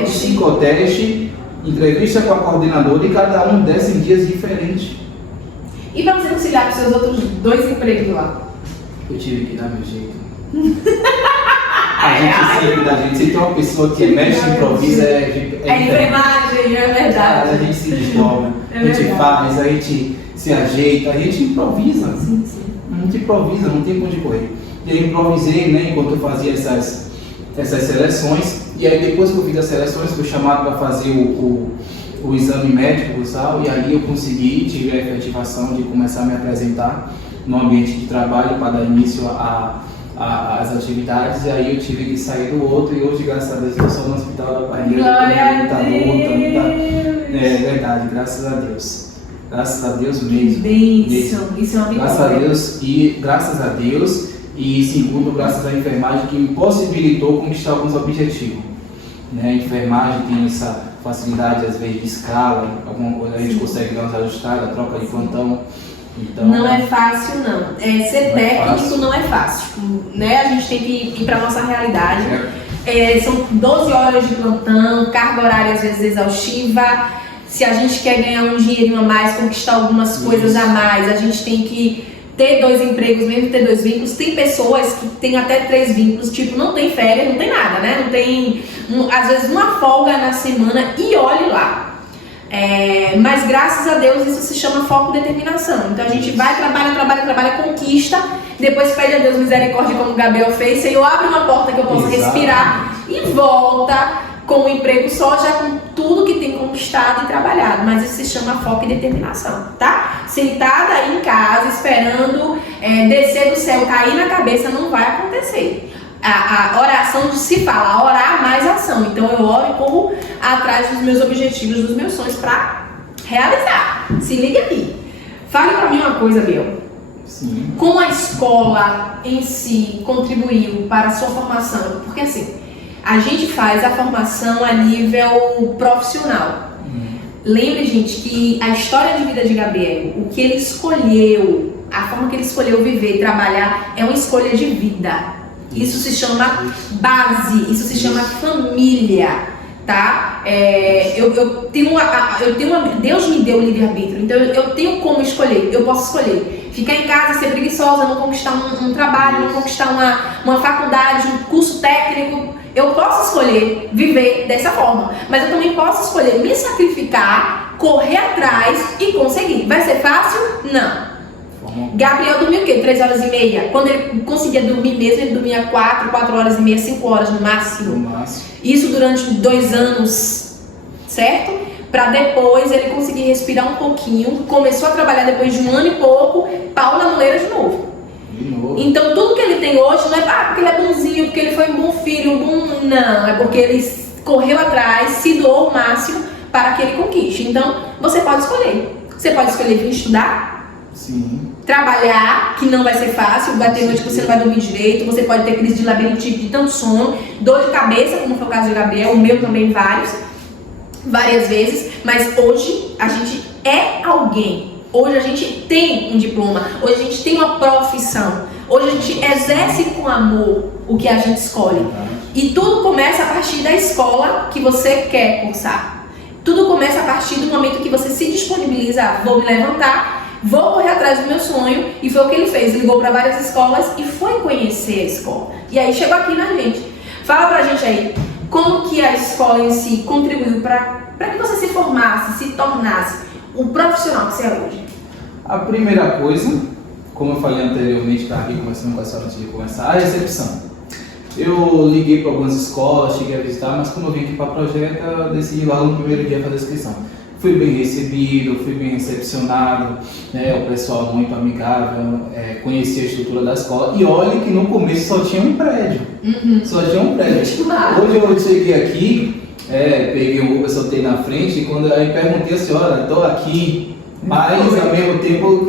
psicoteste, entrevista com a coordenadora, e cada um desce em dias diferentes. E para você conciliar com seus outros 2 empregos lá? Eu tive que dar meu jeito. A gente sempre dá jeito. Se tem uma pessoa que mexe, improvisa, enfermagem, é verdade. A gente se desdobra, a gente faz, a gente se ajeita, a gente improvisa. Sim. A gente improvisa, não tem pra onde correr. E aí improvisei, né, enquanto eu fazia essas seleções. E aí depois que eu fiz as seleções, fui chamado para fazer o exame médico e tal. E aí eu consegui, tive a efetivação de começar a me apresentar no ambiente de trabalho para dar início às atividades. E aí eu tive que sair do outro. E hoje, graças a Deus, eu sou no Hospital da Bahia. Glória a Deus! É verdade, graças a Deus. Graças a Deus mesmo. Bênção. Isso é uma vitória. Graças a Deus e segundo, graças à enfermagem que me possibilitou conquistar alguns objetivos. Né? A enfermagem tem facilidade às vezes de escala, alguma coisa a gente consegue dar umas ajustadas, troca de plantão. Então, não é fácil, não. Ser não técnico não é fácil, né? A gente tem que ir para nossa realidade. São 12 horas de plantão, carga horária às vezes exaustiva. Se a gente quer ganhar um dinheirinho a mais, conquistar algumas coisas a mais, a gente tem que ter 2 empregos, mesmo ter 2 vínculos. Tem pessoas que têm até 3 vínculos, tipo, não tem férias, não tem nada, né? Não tem, às vezes, uma folga na semana e olhe lá. Mas graças a Deus isso se chama foco e determinação. Então a gente vai, trabalha, conquista, depois pede a Deus misericórdia, como o Gabriel fez. Senhor, abre uma porta que eu possa respirar e volta com um emprego só, já com tudo que tem conquistado e trabalhado. Mas isso se chama foco e determinação, tá? Sentada aí em casa, esperando descer do céu, cair na cabeça, não vai acontecer. A oração se fala, orar mais ação. Então eu oro e corro atrás dos meus objetivos, dos meus sonhos para realizar. Se liga aí. Fale para mim uma coisa, Biel. Sim. Como a escola em si contribuiu para a sua formação? Porque assim, a gente faz a formação a nível profissional. Lembre, gente, que a história de vida de Gabriel, o que ele escolheu, a forma que ele escolheu viver e trabalhar é uma escolha de vida. Isso se chama base, isso se chama família, tá? Deus me deu o livre-arbítrio, então eu tenho como escolher, eu posso escolher. Ficar em casa, ser preguiçosa, não conquistar um trabalho, não conquistar uma faculdade, um curso técnico. Eu posso escolher viver dessa forma, mas eu também posso escolher me sacrificar, correr atrás e conseguir. Vai ser fácil? Não. Gabriel dormiu o quê? 3 horas e meia? Quando ele conseguia dormir mesmo, ele dormia 4 horas e meia, 5 horas no máximo. Isso durante 2 anos, certo? Para depois ele conseguir respirar um pouquinho. Começou a trabalhar depois de 1 ano e pouco, pau na muleira de novo. Então tudo que ele tem hoje não é porque ele é bonzinho, porque ele foi um bom filho, não, é porque ele correu atrás, se doou o máximo para que ele conquiste. Então você pode escolher. Você pode escolher vir estudar. Sim. Trabalhar, que não vai ser fácil, vai ter noite que você não vai dormir direito, você pode ter crise de labirintite, de tanto sono, dor de cabeça, como foi o caso de Gabriel, o meu também várias vezes, mas hoje a gente é alguém, hoje a gente tem um diploma, hoje a gente tem uma profissão, hoje a gente exerce com amor o que a gente escolhe. E tudo começa a partir da escola que você quer cursar. Tudo começa a partir do momento que você se disponibiliza, vou me levantar, vou correr atrás do meu sonho, e foi o que ele fez. Ligou para várias escolas e foi conhecer a escola. E aí chegou aqui na gente. Fala pra gente aí, como que a escola em si contribuiu para que você se formasse, se tornasse o profissional que você é hoje? A primeira coisa, como eu falei anteriormente, estava aqui conversando com a senhora antes de começar, a recepção. Eu liguei para algumas escolas, cheguei a visitar, mas como eu vim aqui para o projeto, eu decidi logo no primeiro dia fazer a inscrição. Fui bem recebido, fui bem recepcionado, né, o pessoal muito amigável, conheci a estrutura da escola. E olha que no começo só tinha um prédio. Só tinha um prédio. Hoje eu cheguei aqui, peguei o Uber, soltei na frente, e quando eu perguntei a senhora, estou aqui, mas ao mesmo tempo,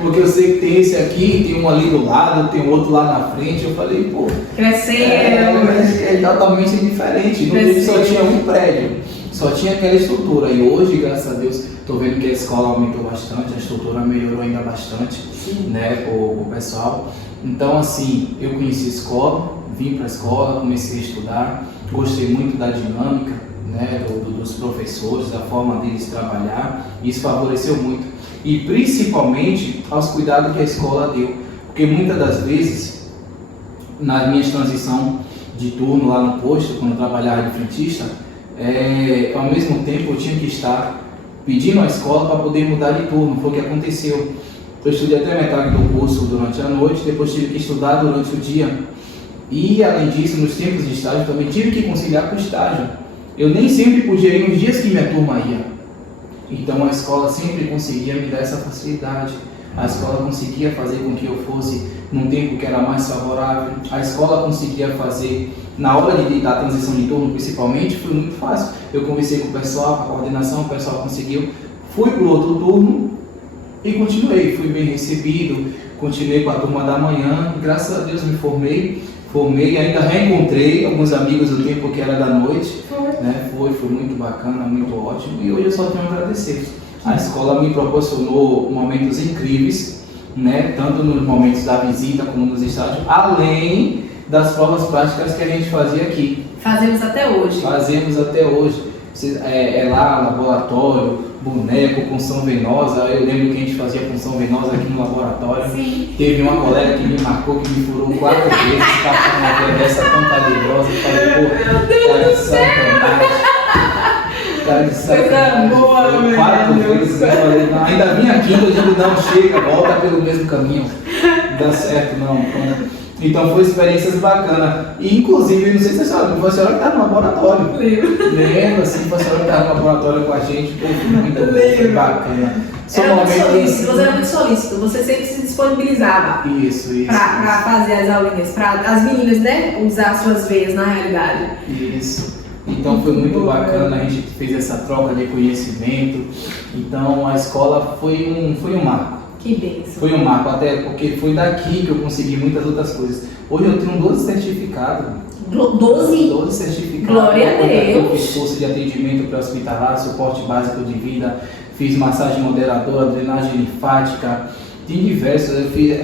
porque eu sei que tem esse aqui, tem um ali do lado, tem outro lá na frente. Eu falei, pô, crescendo. É totalmente diferente. No começo só tinha um prédio. Só tinha aquela estrutura, e hoje, graças a Deus, estou vendo que a escola aumentou bastante, a estrutura melhorou ainda bastante, né, o pessoal. Então, assim, eu conheci a escola, vim para a escola, comecei a estudar, gostei muito da dinâmica, né, dos professores, da forma deles trabalhar, isso favoreceu muito. E principalmente aos cuidados que a escola deu, porque muitas das vezes, na minha transição de turno lá no posto, quando eu trabalhava de frentista, ao mesmo tempo eu tinha que estar pedindo à escola para poder mudar de turno. Foi o que aconteceu. Eu estudei até metade do curso durante a noite, depois tive que estudar durante o dia. E além disso, nos tempos de estágio também tive que conciliar com o estágio. Eu nem sempre podia ir nos dias que minha turma ia. Então a escola sempre conseguia me dar essa facilidade. A escola conseguia fazer com que eu fosse num tempo que era mais favorável. A escola conseguia fazer, na hora da transição de turno principalmente, foi muito fácil. Eu conversei com o pessoal, com a coordenação, o pessoal conseguiu. Fui para o outro turno e continuei. Fui bem recebido, continuei com a turma da manhã. Graças a Deus me formei formei e ainda reencontrei alguns amigos do tempo que era da noite. Né? Foi muito bacana, muito ótimo. E hoje eu só tenho a agradecer. A escola me proporcionou momentos incríveis, né? Tanto nos momentos da visita como nos estágios, além das provas práticas que a gente fazia aqui. Fazemos até hoje. Fazemos até hoje. Lá, laboratório, boneco, punção venosa. Eu lembro que a gente fazia punção venosa aqui no laboratório. Sim. Teve uma colega que me marcou, que me furou 4 vezes, passando uma coisa dessa tão calibrosa. Eu falei, pô, meu Deus do céu! Cara de sacanagem. Boa, Foi 4 vezes. Eu falei, não, ainda vim aqui, eu digo, não, chega, volta pelo mesmo caminho. Não dá certo, não. Então foi experiências bacanas. E inclusive, não sei se foi a senhora que estava no laboratório. Lembra, assim, foi a senhora que estava no laboratório com a gente. Pô, foi muito bom, foi bacana. Você era muito solícito, você sempre se disponibilizava. Isso. Para fazer as aulinhas, para as meninas, né, usar suas veias na realidade. Isso. Então foi muito bacana, a gente fez essa troca de conhecimento. Então a escola foi um marco. Que bênção. Foi um marco, até porque foi daqui que eu consegui muitas outras coisas. Hoje eu tenho 12 certificados. 12 certificados. Glória a Deus. Eu fiz curso de atendimento pré-hospitalar, suporte básico de vida, fiz massagem moderadora, drenagem linfática, tem diversos. Eu fiz,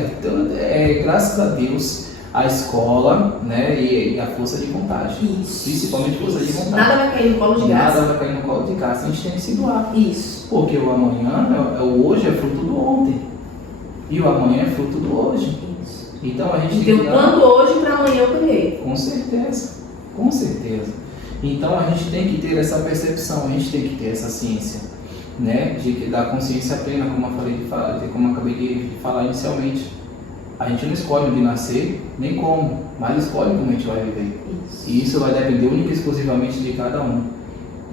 graças a Deus, a escola, né, e a força de vontade. Isso. Principalmente força de vontade. Nada vai cair no colo de graça. Nada vai cair no colo de graça. A gente tem que se doar. Isso. Porque o amanhã, o hoje é fruto do ontem. E o amanhã é fruto do hoje. Isso. Então a gente E tem tem um plano hoje para amanhã eu colher. Com certeza. Então a gente tem que ter essa percepção, a gente tem que ter essa ciência, né? Da consciência plena, como eu acabei de falar inicialmente. A gente não escolhe onde nascer, nem como, mas escolhe como a gente vai viver. Isso. E isso vai depender única e exclusivamente de cada um.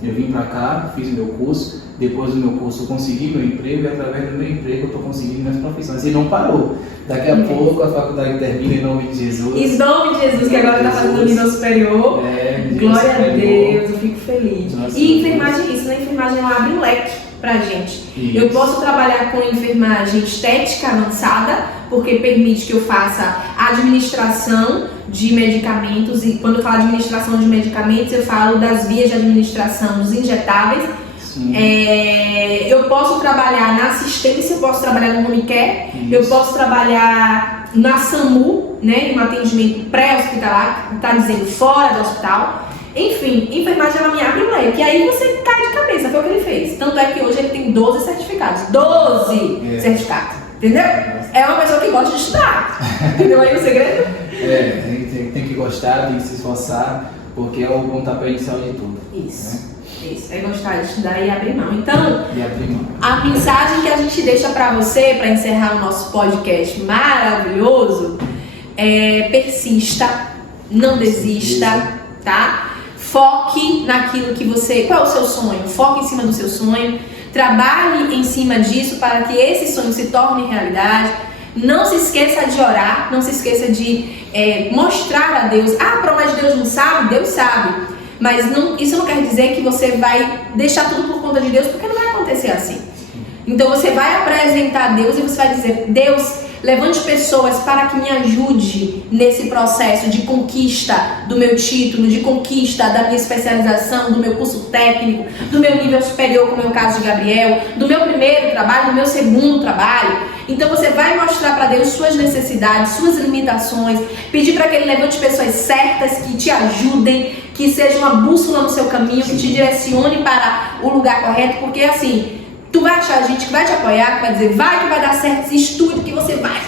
Eu vim para cá, fiz o meu curso, depois do meu curso consegui meu emprego e através do meu emprego eu estou conseguindo minhas profissões. E não parou. Daqui a pouco a faculdade termina em nome de Jesus. Em nome de Jesus, que agora está fazendo o nível superior. Glória a Deus, eu fico feliz. E enfermagem, isso, né? Enfermagem ela abre um leque pra gente. Isso. Eu posso trabalhar com enfermagem estética avançada, porque permite que eu faça administração de medicamentos, e quando eu falo administração de medicamentos, eu falo das vias de administração dos injetáveis. Eu posso trabalhar na assistência, eu posso trabalhar no home care, eu posso trabalhar na SAMU, né, no atendimento pré-hospitalar, está dizendo fora do hospital. Enfim, enfermagem ela me abre um leque, e aí você cai de cabeça, foi o que ele fez. Tanto é que hoje ele tem 12 certificados, 12 certificados, entendeu? É uma pessoa que gosta de estudar, entendeu aí o segredo? Tem que gostar, tem que se esforçar, porque é o pontapé inicial de tudo. Isso. Né? Isso, é gostar de estudar e abrir mão. Então, a mensagem que a gente deixa para você, para encerrar o nosso podcast maravilhoso, é: persista, não desista, tá? Foque naquilo que você... Qual é o seu sonho? Foque em cima do seu sonho, trabalhe em cima disso para que esse sonho se torne realidade. Não se esqueça de orar, não se esqueça de mostrar a Deus. Mas Deus não sabe? Deus sabe. Mas isso não quer dizer que você vai deixar tudo por conta de Deus, porque não vai acontecer assim. Então você vai apresentar a Deus e você vai dizer: Deus, levante pessoas para que me ajude nesse processo de conquista do meu título, de conquista da minha especialização, do meu curso técnico, do meu nível superior, como é o caso de Gabriel, do meu primeiro trabalho, do meu segundo trabalho. Então você vai mostrar para Deus suas necessidades, suas limitações, pedir para que Ele levante pessoas certas que te ajudem, que seja uma bússola no seu caminho, que te direcione para o lugar correto, porque assim, tu vai achar gente que vai te apoiar, que vai dizer: vai que vai dar certo, estude que você vai.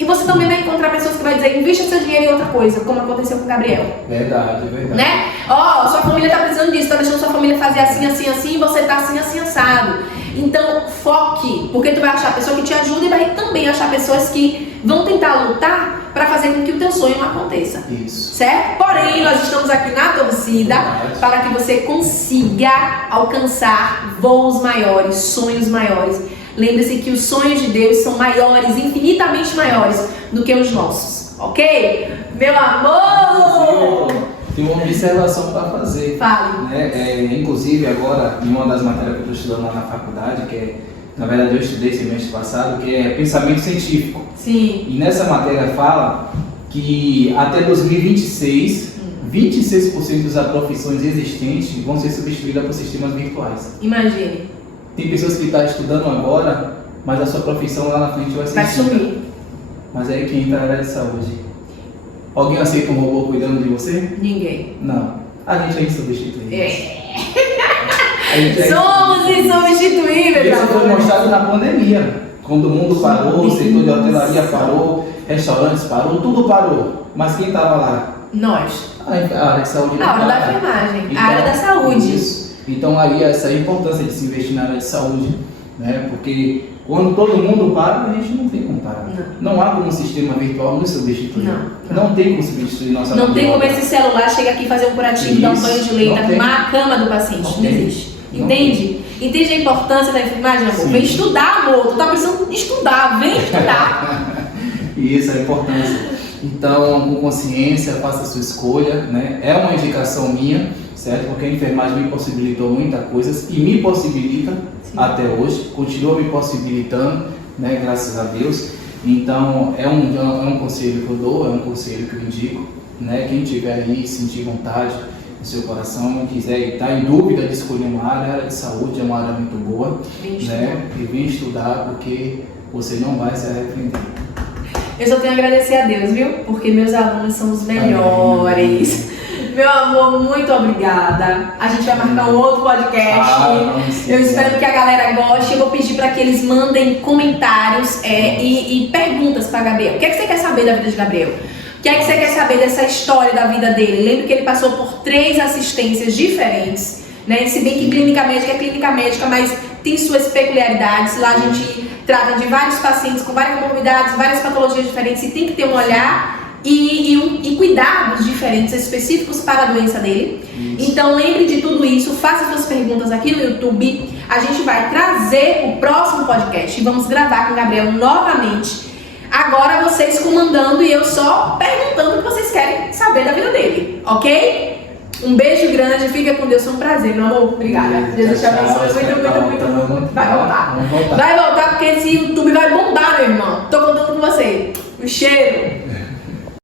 E você também vai encontrar pessoas que vai dizer: invista seu dinheiro em outra coisa, como aconteceu com o Gabriel. Verdade. Né? Sua família tá precisando disso, tá deixando sua família fazer assim, e você tá assim, assado. Então, foque, porque tu vai achar pessoa que te ajuda e vai também achar pessoas que vão tentar lutar para fazer com que o teu sonho aconteça. Isso. Certo? Porém, nós estamos aqui na torcida para que você consiga alcançar voos maiores, sonhos maiores. Lembre-se que os sonhos de Deus são maiores, infinitamente maiores do que os nossos. Ok? Meu amor! Tem uma observação para fazer. Fale. Né? Inclusive, agora, em uma das matérias que eu estou estudando lá na faculdade, que na verdade eu estudei esse mês passado, que é pensamento científico. Sim. E nessa matéria fala que até 2026, 26% das profissões existentes vão ser substituídas por sistemas virtuais. Imagine. Tem pessoas que estão estudando agora, mas a sua profissão lá na frente vai ser Vai sumir. Mas aí quem entra na área de saúde? Alguém aceita um robô cuidando de você? Ninguém. Não. A gente é insubstituível. É. A gente é Somos insubstituíveis, Isso foi amor. mostrado na pandemia. Quando o mundo parou, o setor de hotelaria parou, restaurantes parou, tudo parou. Mas quem estava lá? Nós. A área de saúde. A área da enfermagem. A área da saúde. Isso. Então aí essa é a importância de se investir na área de saúde, né? Porque quando todo mundo para, a gente não tem como parar. Não há como um sistema virtual nos substituir. Não tem como substituir nossa Não tem como obra. esse celular chega aqui fazer um curativo, Isso. dar um banho de leite, Não tem. arrumar a cama do paciente. Não Não tem. existe. Não Entende? Entende a importância da enfermagem, amor? Sim. Vem estudar, amor. Tu tá precisando estudar, vem estudar. E isso é a importância. Então, com consciência, faça a sua escolha, né? É uma indicação minha, certo? Porque a enfermagem me possibilitou muitas coisas e me possibilita até hoje, continua me possibilitando, né? Graças a Deus. Então, é um conselho que eu dou, é um conselho que eu indico, né? Quem tiver aí, sentir vontade no seu coração, quiser e está em dúvida de escolher uma área, a área de saúde é uma área muito boa, né? E vem estudar porque você não vai se arrepender. Eu só tenho a agradecer a Deus, viu? Porque meus alunos são os melhores. Meu amor, muito obrigada. A gente vai marcar um outro podcast. Eu espero que a galera goste. Eu vou pedir para que eles mandem comentários e perguntas para Gabriel. O que é que você quer saber da vida de Gabriel? O que é que você quer saber dessa história da vida dele? Lembra que ele passou por 3 assistências diferentes, né? Se bem que clínica médica é clínica médica, mas tem suas peculiaridades. Lá a gente trata de vários pacientes com várias comorbidades, várias patologias diferentes e tem que ter um olhar e cuidados diferentes, específicos para a doença dele. Isso. Então lembre de tudo isso, faça suas perguntas aqui no YouTube. A gente vai trazer o próximo podcast e vamos gravar com o Gabriel novamente. Agora vocês comandando e eu só perguntando o que vocês querem saber da vida dele, ok? Um beijo grande, fica com Deus, foi um prazer, meu amor. Obrigada. Deus te abençoe muito. Vai voltar. Vai voltar porque esse YouTube vai bombar, meu irmão. Tô contando com você. Um cheiro.